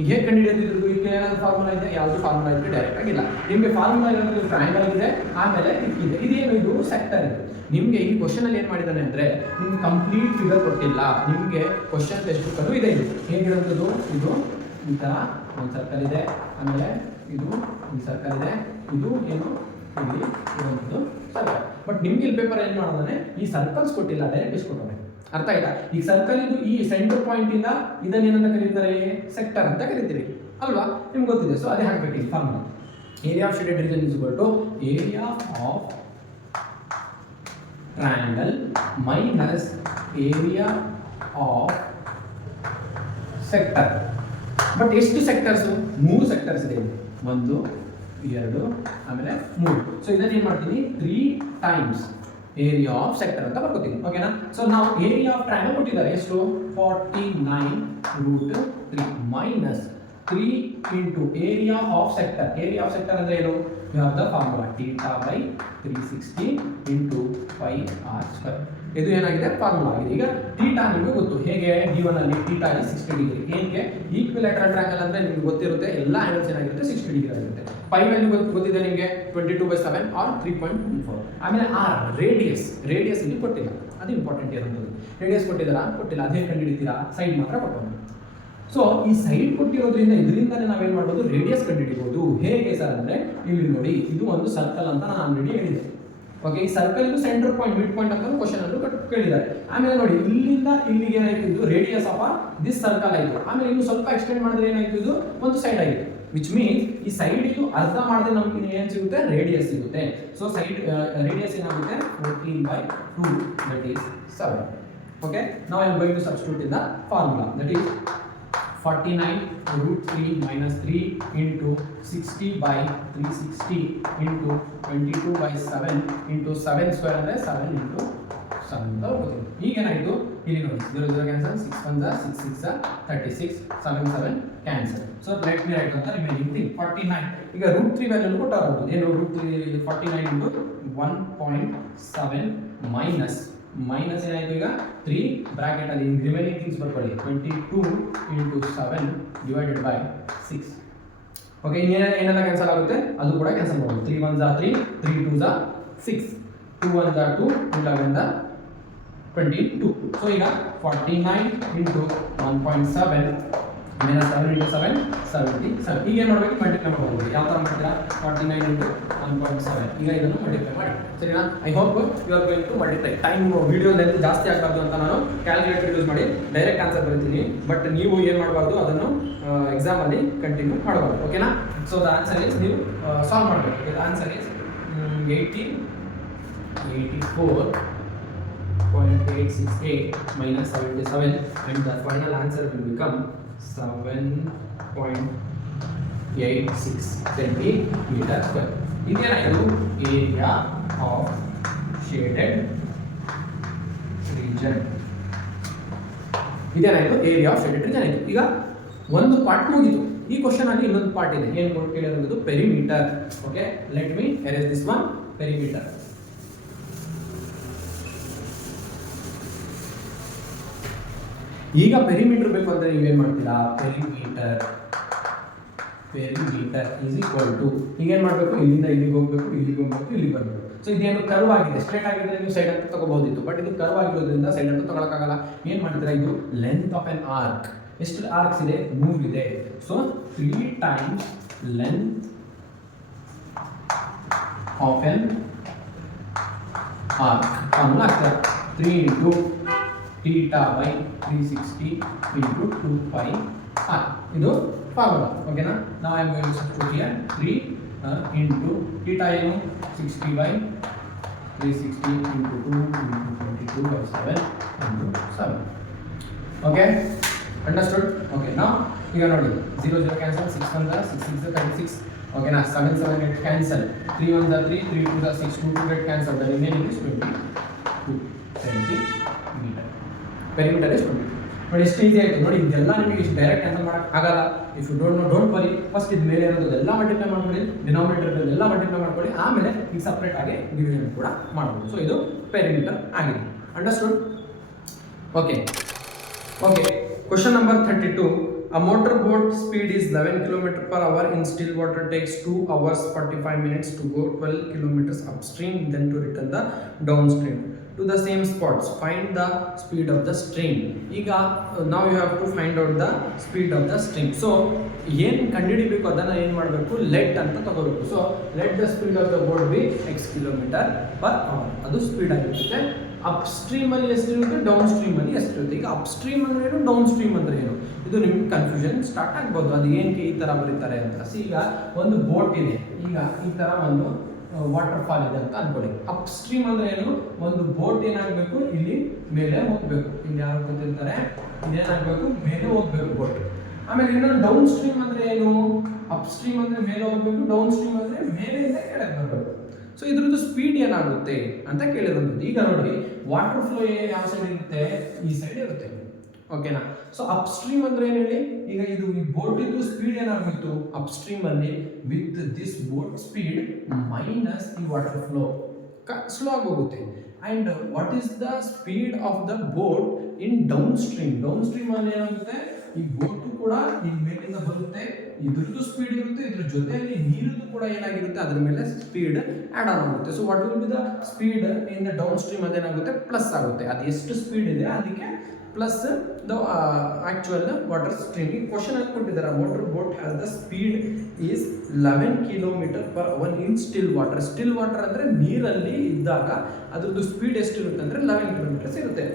ಈಗ ಹೇಗೆ ಕಂಡುಹಿಡಿಯೋದು, ಇದಕ್ಕೆ ಏನಾದ್ರು ಫಾರ್ಮುಲಾ ಇದೆ, ಯಾವುದು ಫಾರ್ಮುಲಾ ಇದೆ ಡೈರೆಕ್ಟ್ ಆಗಿಲ್ಲ. ನಿಮಗೆ ಫಾರ್ಮುಲಾ ಇರೋದು ಟ್ರಯಾಂಗಲ್ ಇದೆ, ಆಮೇಲೆ ಇದೆ. ಇದೇನು, ಇದು ಸೆಕ್ಟರ್ ಇದೆ. ನಿಮಗೆ ಈ ಕ್ವಶನ್ ಅಲ್ಲಿ ಏನು ಮಾಡಿದ್ದಾನೆ ಅಂದ್ರೆ, ನಿಮ್ಗೆ ಕಂಪ್ಲೀಟ್ ಫಿಗರ್ ಕೊಟ್ಟಿಲ್ಲ. ನಿಮಗೆ ಕ್ವಶನ್ ಟೆಕ್ಸ್ಟ್ ಬುಕ್ ಇದೆ. ಇದು ಹೇಗಿರುವಂಥದ್ದು, ಇದು ಈ ಥರ ಒಂದು ಸರ್ಕಲ್ ಇದೆ, ಆಮೇಲೆ ಇದು ಈ ಸರ್ಕಲ್ ಇದೆ, ಇದು ಏನು ಇಲ್ಲಿ ಇರುವಂಥದ್ದು ಸರ್ಕಲ್. ಬಟ್ ನಿಮ್ಗೆ ಇಲ್ಲಿ ಪೇಪರ್ ಏನು ಮಾಡೋದಾನೆ, ಈ ಸರ್ಕಲ್ಸ್ ಕೊಟ್ಟಿಲ್ಲ, ಡೈರೆಕ್ಟ್ ಇಷ್ಟು ಕೊಟ್ಟರೆ. ಅರ್ಥ ಆಯ್ತಾ? ಈಗ ಸರ್ಕಲ್ ಇದು ಈ ಸೆಂಟರ್ ಪಾಯಿಂಟ್ ಇಂದ ಇದನ್ನ ಏನಂತ ಕರೀತಾರೆ, ಸೆಕ್ಟರ್ ಅಂತ ಕರಿತೀವಿ ಅಲ್ವಾ, ನಿಮ್ಗೆ ಗೊತ್ತಿದೆ. ಸೊ ಅದೇ ಹಾಕ್ಬೇಕು ಈ formula. Area of shaded region is equal to area of triangle minus area of sector. But ಎಷ್ಟು ಸೆಕ್ಟರ್ಸ್, 3 ಸೆಕ್ಟರ್ಸ್ ಇದೆ. 1 2 ಆಮೇಲೆ 3. ಸೊ ಇದನ್ನ ಏನು ಮಾಡ್ತೀನಿ, 3 ಟೈಮ್ಸ್ ಏರಿಯಾ ಆಫ್ ಸೆಕ್ಟರ್ ಅಂತ ಬರ್ಕೋತೀನಿ. ಓಕೆನಾ? ಸೊ ನಾವು ಏರಿಯಾ ಆಫ್ ಟ್ರಯಾಂಗಲ್ ಕೊಟ್ಟಿದ್ದಾರೆ ಎಷ್ಟು, 49√3 minus 3 into area of sector. Area of sector ಅಂದ್ರೆ ಏನು, you have the formula theta by 360 into pi r square. ಇದು ಏನಾಗಿದೆ ಫಾರ್ಮುಲಾ ಆಗಿದೆ. ಈಗ ಥೀಟಾ ನಿಮಗೆ ಗೊತ್ತು ಹೇಗೆ given ಅಲ್ಲಿ ಥೀಟಾ is 60 ಡಿಗ್ರಿ. ಏನಕ್ಕೆ ಈಕ್ವಿಲೇಟರಲ್ ಟ್ರಯಾಂಗಲ್ ಅಂದ್ರೆ ನಿಮಗೆ ಗೊತ್ತಿರುತ್ತೆ ಎಲ್ಲ ಆಂಗಲ್ಸ್ ಏನಾಗಿರುತ್ತೆ 60 ಡಿಗ್ರಿ ಆಗಿರುತ್ತೆ. ಪೈ ವ್ಯಾಲ್ಯೂ ಗೊತ್ತಿದೆ ನಿಮಗೆ 22/7 or 3.14. ಆಮೇಲೆ r ರೇಡಿಯಸ್ ಇಲ್ಲಿ ಕೊಟ್ಟಿಲ್ಲ, ಅದು ಇಂಪಾರ್ಟೆಂಟ್ ಇರೋದು. ರೇಡಿಯಸ್ ಕೊಟ್ಟಿಲ್ಲ, ಅದೇ ಕಂಡುಹಿಡಿತೀರಾ, ಸೈಡ್ ಮಾತ್ರ ಕೊಟ್ಟರು. ಸೊ ಈ ಸೈಡ್ ಕೊಟ್ಟಿರೋದ್ರಿಂದ ಇದರಿಂದನೇ ನಾವೇನು ಮಾಡ್ಬೋದು, ರೇಡಿಯಸ್ ಕಂಡುಹಿಡಿಬಹುದು. ಹೇಗೆ ಸರ್ ಅಂದರೆ ಇಲ್ಲಿ ನೋಡಿ, ಇದು ಒಂದು ಸರ್ಕಲ್ ಅಂತ ನಾನು ಆಲ್ರೆಡಿ ಹೇಳಿದೆ. ಓಕೆ, ಈ ಸರ್ಕಲ್ ಇದು ಸೆಂಟರ್ ಪಾಯಿಂಟ್ ಮಿಡ್ ಪಾಯಿಂಟ್ ಅಂತ ಕ್ವಶನ್ ಅನ್ನು ಕೇಳಿದ್ದಾರೆ. ಆಮೇಲೆ ನೋಡಿ ಇಲ್ಲಿಂದ ಇಲ್ಲಿಗೆ ಏನಾಯ್ತು, ಇದು ರೇಡಿಯಸ್ ಆಫ್ ದಿಸ್ ಸರ್ಕಲ್ ಆಯಿತು. ಆಮೇಲೆ ಇನ್ನು ಸ್ವಲ್ಪ ಎಕ್ಸ್ಟೆಂಡ್ ಮಾಡಿದ್ರೆ ಏನಾಯ್ತು, ಇದು ಒಂದು ಸೈಡ್ ಆಯಿತು. ವಿಚ್ ಮೀನ್ಸ್ ಈ ಸೈಡ್ ಇದು ಅರ್ಧ ಮಾಡಿದ್ರೆ ನಮ್ಗೆ ಏನು ಸಿಗುತ್ತೆ, ರೇಡಿಯಸ್ ಸಿಗುತ್ತೆ. ಸೊ ಸೈಡ್ ರೇಡಿಯಸ್ ಏನಾಗುತ್ತೆ 14/2 ದಟ್ ಈಸ್ 7. ಓಕೆ, ನಾವು I am going to substitute in the formula that is 49√3 - 3 into 60/360 into 22/7 into 7 square ಅಂದರೆ 7 into 7 ಅಂತ ಹೋಗುತ್ತೆ. ಈಗ ಏನಾಯಿತು, ಇಲ್ಲಿ ನೋಡಿ 0 0 cancel, 6 1 6 6 36 7 7 cancel. So let me right ಅಂತ ರಿಮೈನಿಂಗ್ ಥಿಂಗ್ 49. ಈಗ √3 ವ್ಯಾಲ್ಯೂ ಕೊಟ್ಟಾರಬಹುದು. ಏನು √3 49 into 1.7 ಮೈನಸ್ ಏನಾಯಿತು, ಈಗ 3 ಬ್ರಾಕೆಟ್ ಅಲ್ಲಿ ರಿಮೈನಿಂಗ್ ಥಿಂಗ್ಸ್ ಬರ್ಕೊಳ್ಳಿ 22 into 7 divided by 6. ಓಕೆ, ಏನೆಲ್ಲ ಕ್ಯಾನ್ಸಲ್ ಆಗುತ್ತೆ ಅದು ಕೂಡ ಕ್ಯಾನ್ಸಲ್ ಮಾಡ್ಬೋದು. 3 1 3 3 2 6 2 1 2 2 11 22. ಸೊ ಈಗ 49 into 1.7 minus 7 into 7 77. ಈಗ ಏನು ಮಾಡಬೇಕು, ಮಲ್ಟಿಪ್ಲೈ ಮಾಡಬಹುದು. ಯಾವ ಥರ ಮಾಡ್ತೀರಾ, 49 into 1.7. ಈಗ ಇದನ್ನು ಮಲ್ಟಿಪ್ಲೈ ಮಾಡಿ, ಸರಿನಾ? I hope you are going to multiply. Time video length ಜಾಸ್ತಿ ಆಗಬಾರ್ದು ಅಂತ ನಾನು ಕ್ಯಾಲ್ಕುಲೇಟರ್ ಯೂಸ್ ಮಾಡಿ ಡೈರೆಕ್ಟ್ ಆನ್ಸರ್ ಬರೀತೀನಿ. ಬಟ್ ನೀವು ಏನು ಮಾಡಬಾರ್ದು, ಅದನ್ನು ಎಕ್ಸಾಮಲ್ಲಿ ಕಂಟಿನ್ಯೂ ಮಾಡಬಾರ್ದು. ಓಕೆನಾ? ಸೊ ದ ಆನ್ಸರ್ ಇಸ್, ನೀವು ಸಾಲ್ವ್ ಮಾಡಬೇಕು. The answer is 84.868 minus 77, and the final answer will become 7.86 centimeter square. ಇದೇನಾಯಿತು, ಏರಿಯಾ ಆಫ್ ಶೇಡೆಡ್ ರೀಜನ್. ಇದೇನಾಯಿತು, ಏರಿಯಾ ಆಫ್ ಶೇಡೆಡ್ ರೀಜನ್ ಆಯಿತು. ಈಗ ಒಂದು ಪಾರ್ಟ್ ಮುಗಿತು. ಈ ಕ್ವಶನ್ ಅಲ್ಲಿ ಇನ್ನೊಂದು ಪಾರ್ಟ್ ಇದೆ. ಏನು ಕೇಳಿರೋದು, perimeter. Okay, let me erase this one, perimeter. ಈಗ ಪೆರಿಮೀಟರ್ ಬೇಕು ಅಂತ ನೀವೇನು ಮಾಡ್ತೀರಾ, ಪೆರಿಮೀಟರ್ ಈಸ್ ಈಕ್ವಲ್ ಟು, ಈಗ ಏನು ಮಾಡಬೇಕು, ಇಲ್ಲಿಂದ ಇಲ್ಲಿಗೆ ಹೋಗಬೇಕು, ಇಲ್ಲಿಗೆ ಬರಬೇಕು. ಸೊ ಇದೇನು ಕರ್ವ್ ಆಗಿದೆ, ಸ್ಟ್ರೇಟ್ ಆಗಿದ್ರೆ ನೀವು ಸೈಡ್ ಅಂತ ತಗೋಬಹುದಿತ್ತು. ಬಟ್ ಇದು ಕರ್ವ್ ಆಗಿರೋದ್ರಿಂದ ಸೈಡ್ ಅಂತ ತಗೊಳಕ್ಕಾಗಲ್ಲ. ಏನು ಮಾಡ್ತೀರಾ, ಇದು ಲೆಂತ್ ಆಫ್ ಎನ್ ಆರ್ಕ್. ಎಷ್ಟು ಆರ್ಕ್ಸ್ ಇದೆ, 3 ಇದೆ. So 3 times length of N arc formula ಆಗ್ತದೆ. 3 into theta by 360 into 2 pi r. ಇದು ಫಾರ್ಮುಲಾ. ಓಕೆನಾ? ನಾವು I am going to substitute here 3 into theta ಏನು 60 by 360 into 2 into 22/7 into 7. Okay, understood? Okay, ನಾವು ಈಗ ನೋಡಿ 0 0 ಕ್ಯಾನ್ಸಲ್, 6 1 6 6 36. ಓಕೆನಾ? 7 7 get cancel, 3 1 3 3 2 6 2 2 get cancel. The remaining is 22 centimeter. Perimeter is 22. ನೋಡಿ ಎಷ್ಟು ಈಸಿ ಆಯಿತು ನೋಡಿ. ಇದೆಲ್ಲ ನಿಮಗೆ ಇಷ್ಟು ಡೈರೆಕ್ಟ್ ಆನ್ಸರ್ ಮಾಡೋಕ್ಕೆ ಆಗಲ್ಲ. If you don't know, don't worry. First ಇದು ಮೇಲೆ ಇರೋದೆಲ್ಲ ಮಲ್ಟಿಪ್ಲೈ ಮಾಡ್ಕೊಳ್ಳಿ, ಡಿನಾಮಿನೇಟರ್ ಎಲ್ಲ ಮಲ್ಟಿಪ್ಲೈ ಮಾಡ್ಕೊಳ್ಳಿ, ಆಮೇಲೆ ಈಗ ಸಪ್ರೇಟ್ ಆಗಿ ಡಿವಿಷನ್ ಕೂಡ ಮಾಡ್ಬೋದು. ಸೊ ಇದು ಪೆರಿಮೀಟರ್ ಆಗಿದೆ. Understood? Okay, question number 32. A motorboat speed is 11 km/h in still water, takes 2 hours 45 minutes to go 12 kilometers upstream, then to return the downstream to the same spots. Find the speed of the stream. ಈಗ now you have to find out the speed of the stream. So ಏನು ಕಂಡುಹಿಡಿಬೇಕು ಅದನ್ನು ಏನು ಮಾಡಬೇಕು, let ಅಂತ ತಗೋಬೇಕು. So let the speed of the boat B x km/h. ಅದು speed ಆಗಿರುತ್ತೆ. ಅಪ್ ಸ್ಟ್ರೀಮ್ ಅಲ್ಲಿ ಎಷ್ಟಿರುತ್ತೆ, ಡೌನ್ ಸ್ಟ್ರೀಮ್ ಅಲ್ಲಿ ಎಷ್ಟಿರುತ್ತೆ. ಈಗ ಅಪ್ ಸ್ಟ್ರೀಮ್ ಅಂದ್ರೆ ಏನು, ಡೌನ್ ಸ್ಟ್ರೀಮ್ ಅಂದ್ರೆ ಏನು, ಇದು ನಿಮ್ಗೆ ಕನ್ಫ್ಯೂಷನ್ ಸ್ಟಾರ್ಟ್ ಆಗ್ಬೋದು. ಅದು ಏನಕ್ಕೆ ಈ ಥರ ಬರೀತಾರೆ ಅಂತ. ಈಗ ಒಂದು ಬೋಟ್ ಇದೆ, ಈಗ ಈ ಥರ ಒಂದು ವಾಟರ್ ಫಾಲ್ ಇದೆ ಅಂತ ಅನ್ಕೊಳ್ಳಿ. ಅಪ್ ಸ್ಟ್ರೀಮ್ ಅಂದ್ರೆ ಏನು, ಒಂದು ಬೋಟ್ ಏನಾಗಬೇಕು, ಇಲ್ಲಿ ಮೇಲೆ ಹೋಗ್ಬೇಕು. ಇಲ್ಲಿ ಯಾರು ಕೂತಿರ್ತಾರೆ, ಇದೇನಾಗಬೇಕು, ಮೇಲೆ ಹೋಗ್ಬೇಕು ಬೋಟ್. ಆಮೇಲೆ ಇನ್ನೊಂದು ಡೌನ್ ಸ್ಟ್ರೀಮ್ ಅಂದ್ರೆ ಏನು, ಅಪ್ ಸ್ಟ್ರೀಮ್ ಅಂದ್ರೆ ಮೇಲೆ ಹೋಗ್ಬೇಕು, ಡೌನ್ ಸ್ಟ್ರೀಮ್ ಅಂದ್ರೆ ಮೇಲೆಯಿಂದ ಕೆಳಗೆ ಬರಬೇಕು. ಸೊ ಇದ್ರದ್ದು ಸ್ಪೀಡ್ ಏನಾಗುತ್ತೆ ಅಂತ ಕೇಳಿರೋದು. ಈಗ ನೋಡಿ, ವಾಟರ್ ಫ್ಲೋ ಯಾವ ಸೈಡ್ ಇರುತ್ತೆ, ಈ ಸೈಡ್ ಇರುತ್ತೆ. ಓಕೆನಾ. ಸೊ ಅಪ್ಸ್ಟ್ರೀಮ್ ಅಂದ್ರೆ ಏನು ಹೇಳಿ, ಈಗ ಇದು ಈ ಬೋಟ್ ಇದ್ದು ಸ್ಪೀಡ್ ಏನಾಗೋಯ್ತು ಅಪ್ಸ್ಟ್ರೀಮ್ ಅಲ್ಲಿ with this boat speed minus ಈ ವಾಟರ್ ಫ್ಲೋ ಸ್ಲೋ ಆಗಿ ಹೋಗುತ್ತೆ. And what is the speed of the boat in down stream. Down stream ಅಲ್ಲಿ ಏನಾಗುತ್ತೆ, ಈ ಬೋಟು ಕೂಡ ಈ ಮೇಲಿಂದ ಬರುತ್ತೆ, ಇದ್ರದ್ದು ಸ್ಪೀಡ್ ಇರುತ್ತೆ, ಇದ್ರ ಜೊತೆಯಲ್ಲಿ ನೀರದ್ದು ಕೂಡ ಏನಾಗಿರುತ್ತೆ ಅದ್ರ ಮೇಲೆ ಸ್ಪೀಡ್ ಆಡ್ ಆನ್ ಆಗುತ್ತೆ. So what will be the speed in the down stream ಅದೇನಾಗುತ್ತೆ ಪ್ಲಸ್ ಆಗುತ್ತೆ. ಅದು ಎಷ್ಟು ಸ್ಪೀಡ್ ಇದೆ ಅದಕ್ಕೆ plus the actual water stream. ಈ ಕ್ವಶನ್ ಹಾಕ್ಬಿಟ್ಟಿದ್ದಾರೆ, motor boat has the speed is 11 km/h in still water. Still water ಅಂದರೆ ನೀರಲ್ಲಿ ಇದ್ದಾಗ ಅದ್ರದ್ದು ಸ್ಪೀಡ್ ಎಷ್ಟಿರುತ್ತೆ ಅಂದರೆ 11 km ಇರುತ್ತೆ.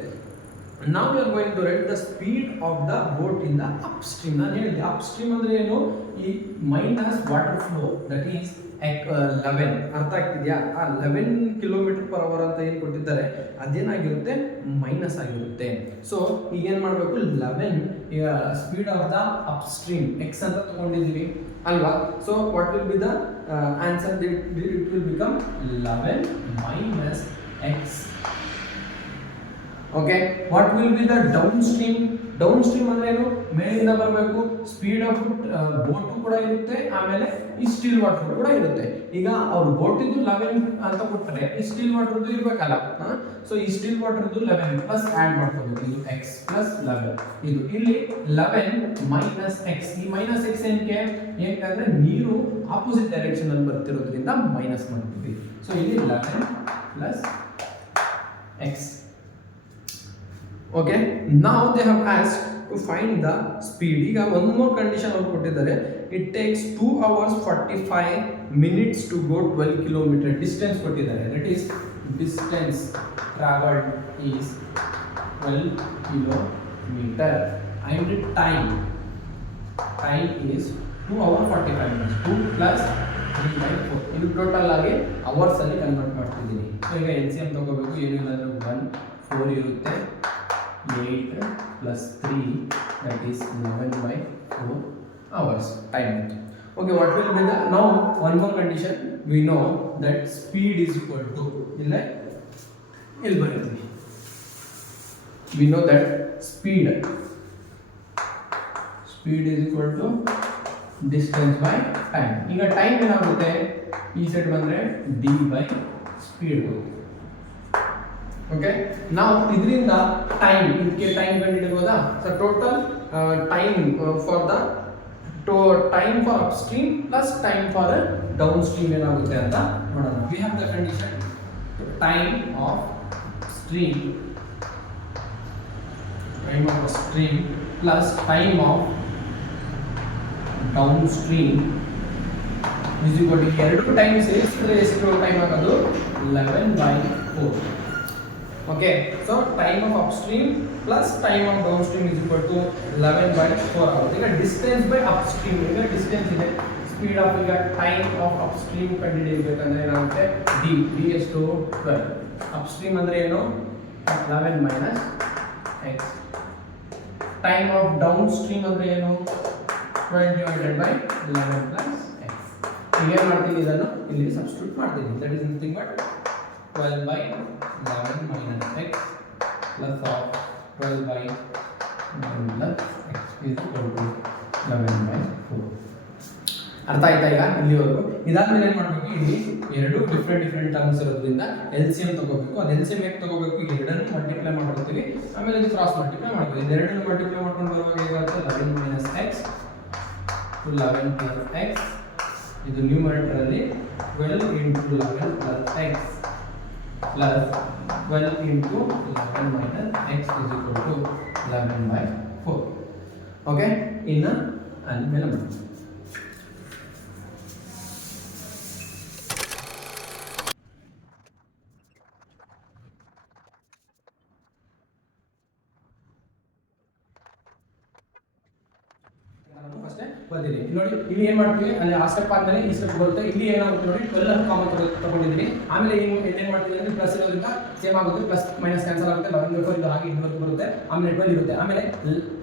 ನಾವು we are going to write the speed of the boat in the upstream. ನಾನು ಹೇಳಿದೆ ಅಪ್ ಸ್ಟ್ರೀಮ್ ಅಂದರೆ ಏನು, ಈ minus water flow that is 11. ಅರ್ಥ ಆಗ್ತಿದೆಯಾ? ಆ 11 km/h ಅಂತ ಏನು ಕೊಟ್ಟಿದ್ದಾರೆ ಅದೇನಾಗಿರುತ್ತೆ ಮೈನಸ್ ಆಗಿರುತ್ತೆ. ಸೊ ಈಗ ಏನು ಮಾಡಬೇಕು, 11 ಈಗ speed of the up stream X ಅಂತ ತಗೊಂಡಿದ್ದೀವಿ ಅಲ್ವಾ. So what will be the answer, it will become 11 minus X. Okay, what will be the down stream. Down stream ಅಂದ್ರೆ ಏನು, ಮೇಲಿಂದ ಬರಬೇಕು, ಸ್ಪೀಡ್ ಆಫ್ ಬೋಟು ಕೂಡ ಇರುತ್ತೆ, ಆಮೇಲೆ ಈ ಸ್ಟಿಲ್ ವಾಟರ್ ಕೂಡ ಇರುತ್ತೆ. ಈಗ ಅವ್ರು ಬೋಟಿದ್ದು 11 ಅಂತ ಕೊಟ್ಟರೆ ಈ ಸ್ಟಿಲ್ ವಾಟರ್ದು ಇರಬೇಕಲ್ಲ. ಸೊ ಈ ಸ್ಟಿಲ್ ವಾಟರ್ದು 11 ಪ್ಲಸ್ ಆ್ಯಡ್ ಮಾಡ್ಕೋಬೇಕು, ಇದು ಎಕ್ಸ್ ಪ್ಲಸ್ 11. ಇದು ಇಲ್ಲಿ 11 ಮೈನಸ್ ಎಕ್ಸ್. ಈ ಮೈನಸ್ ಎಕ್ಸ್ ಏನಕ್ಕೆ ನೀರು ಆಪೋಸಿಟ್ ಡೈರೆಕ್ಷನ್ ಅಲ್ಲಿ ಬರ್ತಿರೋದ್ರಿಂದ ಮೈನಸ್ ಮಾಡ್ತೀವಿ. ಸೊ ಇಲ್ಲಿ 11 plus X. Okay, now they have asked to find the speed. ಈಗ one more condition ಅವರು ಕೊಟ್ಟಿದ್ದಾರೆ, it takes 2 hours 45 minutes to go 12 km. Distance ಕೊಟ್ಟಿದ್ದಾರೆ, that is distance traveled is 12 km and time is 2 hours 45 minutes. 2 plus 3/4 ಇದು total ಆಗಿ hours ಅಲ್ಲಿ convert ಮಾಡ್ತಿದ್ದೀನಿ. So ಈಗ LCM ತಗೋಬೇಕು, ಏನಿಲ್ಲ ಅಂದ್ರೆ 1 4 ಇರುತ್ತೆ, 8 plus 3 that is 11/4 hours time. Okay, what will be the, now one more condition, we know that speed is equal to we know that speed is equal to distance by time. ಈಗ time ಏನಾಗುತ್ತೆ, ಈ side ಬಂದ್ರೆ d by speed. Okay, ನಾವು ಇದರಿಂದ time, ಇದಕ್ಕೆ time ಕಂಡುಹಿಡಿಯಬಹುದಾ? So total time for the time for up stream plus time for down stream ಏನಾಗುತ್ತೆ ಅಂತ ನೋಡೋಣ. We have the condition time of stream plus time of down stream is equal to, ಎರಡು time ಸೇರಿಸಿದ್ರೆ ಎಷ್ಟು time ಆಗೋದು 11/4. Okay, so time of upstream plus time of downstream is equal to 11/4 hours. ಈಗ distance by upstream, ಈಗ distance ಇದೆ, speed of, ಈಗ time of upstream ಕಂಡುಹಿಡಿಯಬೇಕಂದ್ರೆ ಏನಾಗುತ್ತೆ D ಎಷ್ಟು 12. ಅಪ್ಸ್ಟ್ರೀಮ್ ಅಂದ್ರೆ ಏನು 11 minus X. Time of down stream ಅಂದ್ರೆ ಏನು 12 divided by 11 ಪ್ಲಸ್ ಎಕ್ಸ್. ಈಗ ಏನು ಮಾಡ್ತೀನಿ, ಇದನ್ನು ಇಲ್ಲಿ ಸಬ್ಸ್ಟಿಟ್ಯೂಟ್ ಮಾಡ್ತೀನಿ, that is nothing but 12/11 minus x plus of 12/11 plus x is equal to 11/4. ಅರ್ಥ ಆಯ್ತಾ? ಈಗ ಇಲ್ಲಿವರೆಗೂ ಇದಾದ್ಮೇಲೆ ಏನು ಮಾಡಬೇಕು, ಇಲ್ಲಿ ಎರಡು ಡಿಫ್ರೆಂಟ್ ಟರ್ಮ್ಸ್ ಇರೋದ್ರಿಂದ LCM ತಗೋಬೇಕು. ಅದು LCM ಹೇಗೆ ತಗೋಬೇಕು, ಎರಡನ್ನು ಮಲ್ಟಿಪ್ಲೈ ಮಾಡ್ಕೊಳ್ತೀವಿ, ಆಮೇಲೆ ಇದು ಕ್ರಾಸ್ ಮಲ್ಟಿಪ್ಲೈ ಮಾಡ್ತೀವಿ. ಇದೆರಡನ್ನು ಮಲ್ಟಿಪ್ಲೈ ಮಾಡ್ಕೊಂಡು ಬರುವಾಗ ಹೇಗಾಗುತ್ತೆ 11 minus x to 11 plus x. ಇದು ನ್ಯೂಮರೇಟರ್ ಅಲ್ಲಿ 12 into 11 plus x plus 12 into 11 minus x is equal to 11/4. Okay, ಇನ್ನು ಆಮೇಲೆ ಮಾಡಿ. ಬಂದಿದೆ ನೋಡಿ, ಇಲ್ಲಿ ಏನು ಮಾಡ್ತೀವಿ, ಅಲ್ಲಿ ಆ ಸ್ಟೆಪ್ ಆದ್ಮೇಲೆ ಈ ಸ್ಟೆಪ್ ಬರುತ್ತೆ. ಇಲ್ಲಿ ಏನಾಗುತ್ತೆ ನೋಡಿ, 12 ಅನ್ನು ಕಾಮನ್ ತಗೊಂಡಿದ್ದೀನಿ. ಆಮೇಲೆ ಏನು ಮಾಡ್ತೀವಿ ಅಂದ್ರೆ ಪ್ಲಸ್ ಇರೋದ್ರಿಂದ ಸೇಮ್ ಆಗುತ್ತೆ, ಪ್ಲಸ್ ಮೈನಸ್ ಕ್ಯಾನ್ಸಲ್ ಆಗುತ್ತೆ, 11/4 ಇದು ಹಾಗೆ ಇದುವರೆಗೂ ಬರುತ್ತೆ, ಆಮೇಲೆ 12 ಇರುತ್ತೆ. ಆಮೇಲೆ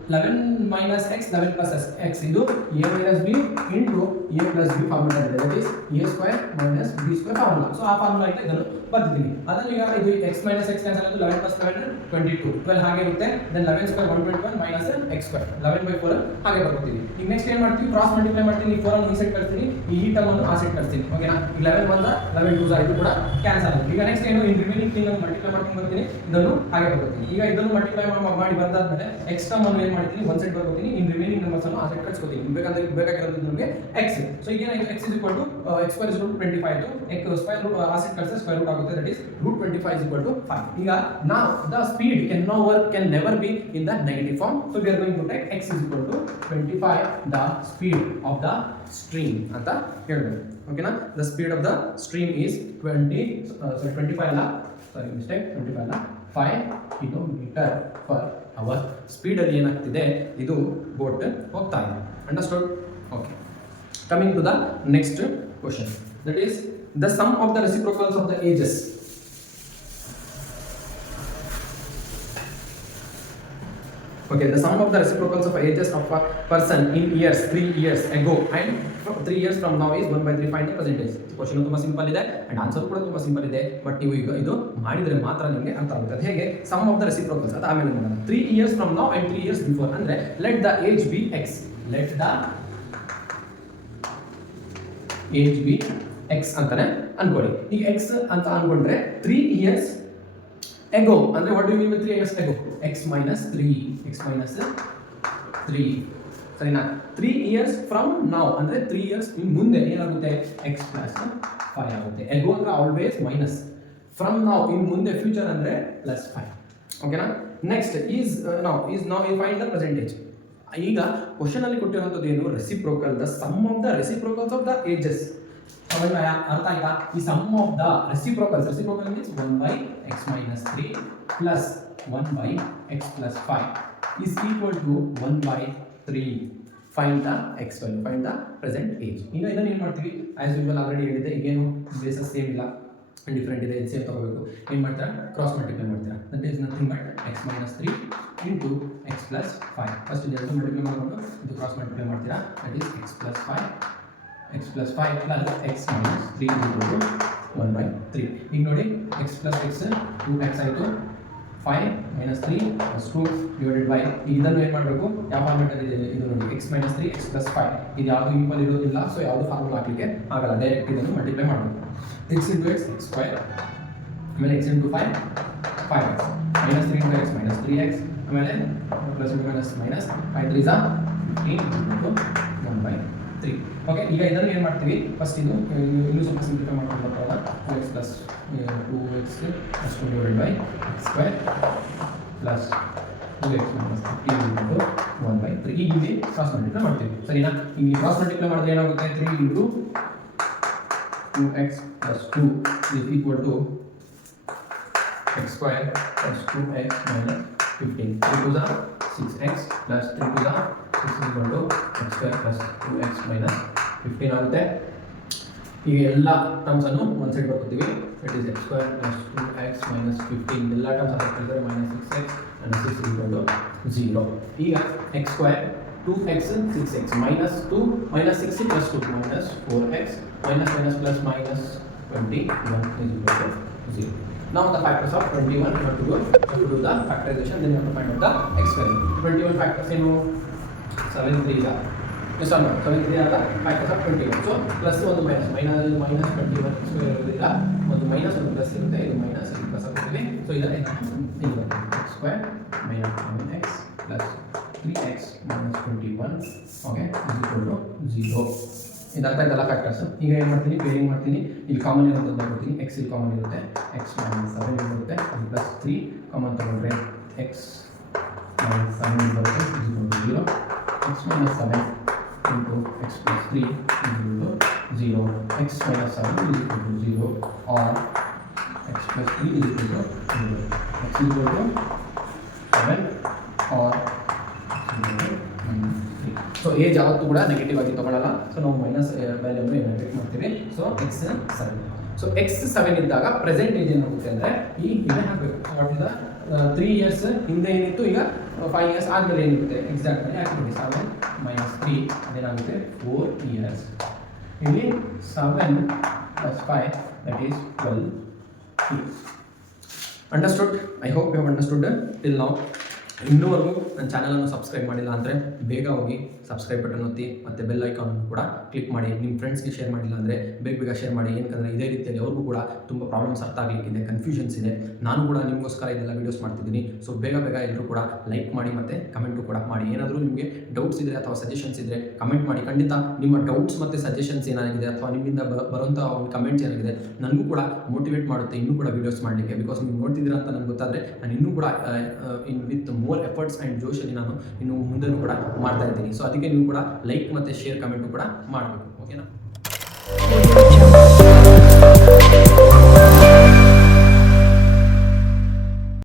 11 minus x 11 plus x ಇದು a minus b into a plus b formula ಇದೆ, that is a square minus b square formula. So ಆ ಫಾರ್ಮುಲಾ ಇಂದ ಇದನ್ನು ಬರ್ತಿದ್ದೀನಿ. ಅದನ್ನು ಈಗ ಇದು x minus x ಕ್ಯಾನ್ಸಲ್ ಆಗುತ್ತೆ, 11 plus 11 22, 12 ಹಾಗೆ ಇರುತ್ತೆ. then 11 square 121 minus x square 11/4 ಹಾಗೆ ಬರ್ಕೊತೀವಿ. ಈಗ ನೆಕ್ಸ್ಟ್ ಏನು ಮಾಡ್ತೀವಿ, ಕ್ರಾಸ್ ಮಲ್ಟಿಪ್ಲೈ ಮಾಡ್ತೀನಿ. ಈ 4 ಅನ್ನು ಈ ಸೈಡ್ ಕಳಿಸ್ತೀನಿ, ಈ ಟರ್ಮ್ ಅನ್ನು ಆ ಸೈಡ್ ಕಳಿಸ್ತೀನಿ. ಓಕೆನಾ? 11 1 11 2 ಇದು ಕೂಡ ಕ್ಯಾನ್ಸಲ್ ಆಗುತ್ತೆ. ಈಗ ನೆಕ್ಸ್ಟ್ ಏನು, ಇನ್ ರಿಮೈನಿಂಗ್ ಥಿಂಗ್ ಅನ್ನು ಮಲ್ಟಿಪ್ಲೈ ಮಾಡ್ಕೊಂಡು ಬರ್ತೀನಿ, ಇದನ್ನು ಹಾಗೆ ಬರ್ಕೊತೀನಿ. ಈಗ ಇದನ್ನು ಮಲ್ಟಿಪ್ಲೈ ಮಾಡಿ ಬಂದಾದ್ಮೇಲೆ x ಟರ್ಮ್ ಅನ್ನು ಏನು ಮಾಡ್ತೀನಿ, ಒಂದು ಸೈಡ್ ಬರ್ಕೊತೀನಿ, ಇನ್ ರಿಮೈನಿಂಗ್ ನಂಬರ್ಸ್ ಅನ್ನು ಆ ಸೈಡ್ ಕಳಿಸ್ಕೊತೀನಿ. ಬೇಕಾಗಿರೋದು ನಮಗೆ x. ಸೊ ಈಗ ಏನಾಯ್ತು, x x square is root 25 ಆಯ್ತು, x square root ಆ ಸೈಡ್ ಕಳಿಸಿದ್ರೆ ಸ್ಕ್ವೇರ್ ರೂಟ್ ಆಗುತ್ತೆ, that is root 25 is 5. ಈಗ now the speed can never be in the negative form, so we are going to take x is equal to 25 the speed of the stream ಅಂತ ಹೇಳ್ಬೇಕು. ಓಕೆನಾ? the speed of the stream is 25 ಅಲ್ಲ, sorry mistake, 25 ಅಲ್ಲ, 5 kilometre per hour speed ಅಲ್ಲಿ ಏನಾಗ್ತಿದೆ, ಇದು boat ಹೋಗ್ತಾ ಇದೆ. Understood? Okay, coming to the next question, that is the sum of the reciprocals of the ages. Okay, the sum of the reciprocals of ages of a person in years 3 years ago and 3 years from now is 1/3. Find the percentage. Question ತುಂಬಾ simple ಇದೆ and answer ಕೂಡ ತುಂಬಾ simple ಇದೆ, but ನೀವು ಈಗ ಇದು ಮಾಡಿದರೆ ಮಾತ್ರ ನಿಮಗೆ ಅರ್ಥ ಆಗುತ್ತೆ. ಅದು ಹೇಗೆ, ಸಮ್ ಆಫ್ ದ ರೆಸಿಪ್ರೋಕಲ್ಸ್ ಅದು ಆಮೇಲೆ ನೋಡೋಣ. 3 years from now and 3 years before ಅಂದ್ರೆ let the age B x, let the age B x ಅಂತಾನೆ ಅನ್ಕೊಳ್ಳಿ. ಈಗ x ಅಂತ ಅನ್ಕೊಂಡ್ರೆ 3 years ago ಅಂದ್ರೆ what do you mean by 3 years ago? x minus 3 ಸರಿನಾ? 3 years from now ಅಂದ್ರೆ 3 years ಮುಂದೆ ಏನಾಗುತ್ತೆ, x plus 5 ಆಗುತ್ತೆ. ago ಅಂದ್ರೆ always minus, from now in ಮುಂದೆ ಫ್ಯೂಚರ್ ಅಂದ್ರೆ ಪ್ಲಸ್ 5. ಓಕೆನಾ? Next is now you find the percentage. ಈಗ ಕ್ವಶನ್ ಅಲ್ಲಿ ಕೊಟ್ಟಿರುವಂತದ್ದು ಏನು, reciprocal, the sum of the reciprocals of the ages. ಅರ್ಥ ಆಯ್ತಾ? ಈ sum of the reciprocal means 1/x minus 3 plus 1/x plus 5 is equal to 1/3. Find the x value, find the present age. ಈಗ ಇದನ್ನು ಏನು ಮಾಡ್ತೀವಿ, ಆಸ್ ಯೂಶುವಲ್ ಆಲ್ರೆಡಿ ಹೇಳಿದ್ದೆ, ಈಗೇನು basis same ಇಲ್ಲ, ಡಿಫ್ರೆಂಟ್ ಇದೆ, ಸೇಮ್ ತಗೋಬೇಕು. ಏನು ಮಾಡ್ತೀರಾ, ಕ್ರಾಸ್ ಮಲ್ಟಿಪ್ಲೈ ಮಾಡ್ತೀರಾ, that is nothing but x minus 3 into x plus 5. First ಇದೆರಡು ಮಲ್ಟಿಪ್ಲೈ ಮಾಡಿಕೊಂಡು ಇದು ಕ್ರಾಸ್ ಮಲ್ಟಿಪ್ಲೈ ಮಾಡ್ತೀರಾ, that is x plus 5 plus x minus 3 is equal to 1/3. ಈಗ ನೋಡಿ x plus x 2x ಆಯಿತು, 5 minus 3 plus 2 divided by, ಇದನ್ನು ಏನು ಮಾಡಬೇಕು, ಯಾವ ಫಾರ್ಮೆಟ್ ಅಲ್ಲಿ ಇದೆ ಇದು ನೋಡಿ, x minus 3 x plus 5 ಇದು ಯಾವುದು ಈಕ್ವಲ್ ಇರೋದಿಲ್ಲ, ಸೊ ಯಾವುದು ಫಾರ್ಮುಲಾ ಹಾಕಲಿಕ್ಕೆ ಆಗಲ್ಲ, ಡೈರೆಕ್ಟ್ ಇದನ್ನು ಮಲ್ಟಿಪ್ಲೈ ಮಾಡಬೇಕು. x into x x square, ಆಮೇಲೆ x into 5 5x, minus 3 into x minus 3x, ಆಮೇಲೆ plus into minus 5 3 is 15 1/3. Okay, ಈಗ ಇದನ್ನು ಏನು ಮಾಡ್ತೀವಿ, ಫಸ್ಟ್ ಇದು ಇನ್ನೂ ಸ್ವಲ್ಪ ಸಿಂಪ್ಲಿಫೈ ಮಾಡ್ಕೊಂಡು ಬರ್ತಾವಲ್ಲ, 2x plus 2x plus 2 divided by x square plus 2x minus 15 1/3. ಈಗ ಇಲ್ಲಿ ಕ್ರಾಸ್ ಮಲ್ಟಿಪ್ಲೈ ಮಾಡ್ತೀವಿ, ಸರಿನಾ? ಇಲ್ಲಿ ಕ್ರಾಸ್ ಮಲ್ಟಿಪ್ಲೈ ಮಾಡಿದ್ರೆ ಏನಾಗುತ್ತೆ, 3 into 2x plus 2 is equal to x square plus 2x minus 15. 3 to the 6x plus 3 to the 6 is equal to x square plus 2x minus 15 ಆಗುತ್ತೆ. ಈಗ ಎಲ್ಲ ಟರ್ಮ್ಸ್ ಅನ್ನು ಒಂದು ಸೈಡ್ ಬರ್ಕೊತೀವಿ, it is x square plus 2x minus 15. ಎಲ್ಲ terms ಹಾಕಿದ್ರೆ minus 6x and 6 is equal to 0. ಈಗ x square 2x 6x minus 2 minus 6 plus 2 minus 4x minus plus minus 21 is equal to 0. Now the factors of 21 you have to do the factorization, then you have to find out the x value. 21 factors ಏನು, 7 3 is yes or no, 7 3 are the factors of 21. So plus ಒಂದು minus 21 square ಇರೋದಿಲ್ಲ, ಒಂದು minus ಒಂದು plus ಇರುತ್ತೆ, ಇದು minus ಇದು plus ಆಗುತ್ತೆ. So ಇದು x square minus 7x plus 3x minus 21 okay is equal to 0. ಇದು ಅರ್ಥ ಆಯ್ತಲ್ಲ ಫ್ಯಾಕ್ಟರ್ಸ್. ಈಗ ಏನು ಮಾಡ್ತೀನಿ, ಪೇರಿಂಗ್ ಮಾಡ್ತೀನಿ, ಇಲ್ಲಿ ಕಾಮನ್ ಇರೋದು ತಗೊಳ್ತೀನಿ, x ಇಲ್ಲಿ ಕಾಮನ್ ಇರುತ್ತೆ, x minus 7 ಬರುತ್ತೆ, ಪ್ಲಸ್ 3 ಕಾಮನ್ ತಗೊಂಡ್ರೆ x minus 7 ಬರುತ್ತೆ, is equal to 0. x minus 7 into x plus 3 is equal to 0. x minus 7 is equal to 0 or x plus 3 is equal to 0. x is equal to 7 or so age ಯಾವತ್ತೂ ಕೂಡ negative ಆಗಿ ತಗೊಳ್ಳಲ್ಲ, so ನಾವು minus ವ್ಯಾಲ್ಯೂವನ್ನು expect ಮಾಡ್ತೀವಿ. So x 7 so X7 ಇದ್ದಾಗ present age ಏನಾಗುತ್ತೆ ಅಂದರೆ ಈ ಇದನ್ನೇ ಹಾಕಬೇಕು. ವಾಟ್ ಇಸ್ ದ 3 ಇಯರ್ಸ್ ಹಿಂದೆ ಏನಿತ್ತು, ಈಗ 5 ಇಯರ್ಸ್ ಆದಮೇಲೆ ಏನಿರುತ್ತೆ ಎಕ್ಸಾಕ್ಟಾಗಿ ಹಾಕಿಬಿಡಿ. 7 - 3 ಅದೇನಾಗುತ್ತೆ 4 ಇಯರ್ಸ್. ಇಲ್ಲಿ 7 + 5 that is 12 years. Understood? I hope you have understood till now. ಇನ್ನೂವರೆಗೂ ನನ್ನ ಚಾನಲನ್ನು ಸಬ್ಸ್ಕ್ರೈಬ್ ಮಾಡಿಲ್ಲ ಅಂದರೆ ಬೇಗ ಹೋಗಿ ಸಬ್ಸ್ಕ್ರೈಬ್ ಬಟನ್ ಒತ್ತಿ ಮತ್ತು ಬೆಲ್ ಐಕಾನನ್ನು ಕೂಡ ಕ್ಲಿಕ್ ಮಾಡಿ. ನಿಮ್ಮ ಫ್ರೆಂಡ್ಸ್ಗೆ ಶೇರ್ ಮಾಡಿಲ್ಲ ಅಂದರೆ ಬೇಗ ಶೇರ್ ಮಾಡಿ. ಏನಕ್ಕಂದರೆ ಇದೇ ರೀತಿಯಲ್ಲಿ ಅವ್ರಿಗೂ ಕೂಡ ತುಂಬ ಪ್ರಾಬ್ಲಮ್ಸ್ ಅರ್ಥ ಆಗಲಿಕ್ಕಿದೆ, ಕನ್ಫ್ಯೂಷನ್ಸ್ ಇದೆ. ನಾನು ಕೂಡ ನಿಮಗೋಸ್ಕರ ಇದೆಲ್ಲ ವೀಡಿಯೋಸ್ ಮಾಡ್ತಿದ್ದೀನಿ. ಸೊ ಬೇಗ ಎಲ್ಲರೂ ಕೂಡ ಲೈಕ್ ಮಾಡಿ ಮತ್ತು ಕಮೆಂಟು ಕೂಡ ಮಾಡಿ. ಏನಾದರೂ ನಿಮಗೆ ಡೌಟ್ಸ್ ಇದ್ದರೆ ಅಥವಾ ಸಜೆಷನ್ಸ್ ಇದ್ದರೆ ಕಮೆಂಟ್ ಮಾಡಿ. ಖಂಡಿತ ನಿಮ್ಮ ಡೌಟ್ಸ್ ಮತ್ತು ಸಜೆಷನ್ಸ್ ಏನಾಗಿದೆ ಅಥವಾ ನಿಮ್ಮಿಂದ ಬರುವಂಥ ಒಂದು ಕಮೆಂಟ್ಸ್ ಏನಾಗಿದೆ ನನಗೂ ಕೂಡ ಮೋಟಿವೇಟ್ ಮಾಡುತ್ತೆ ಇನ್ನೂ ಕೂಡ ವೀಡಿಯೋಸ್ ಮಾಡಲಿಕ್ಕೆ. ಬಿಕಾಸ್ ನೀವು ನೋಡ್ತಿದ್ದೀರಾ ಅಂತ ನನಗೆ ಗೊತ್ತಾದರೆ ನಾನು ಇನ್ನೂ ಕೂಡ ವಿತ್ ಮೋರ್ ಎಫರ್ಟ್ಸ್ ಆ್ಯಂಡ್ ಜೋಶಲ್ಲಿ ನಾನು ಇನ್ನು ಮುಂದೆನೂ ಕೂಡ ಮಾಡ್ತಾ ಇದ್ದೀನಿ. ಸೊ ಅದಕ್ಕೆ ನೀವು ಕೂಡ ಲೈಕ್ ಮತ್ತು ಶೇರ್ ಕಮೆಂಟು ಕೂಡ ಮಾಡಬೇಕು. ಓಕೆನಾ?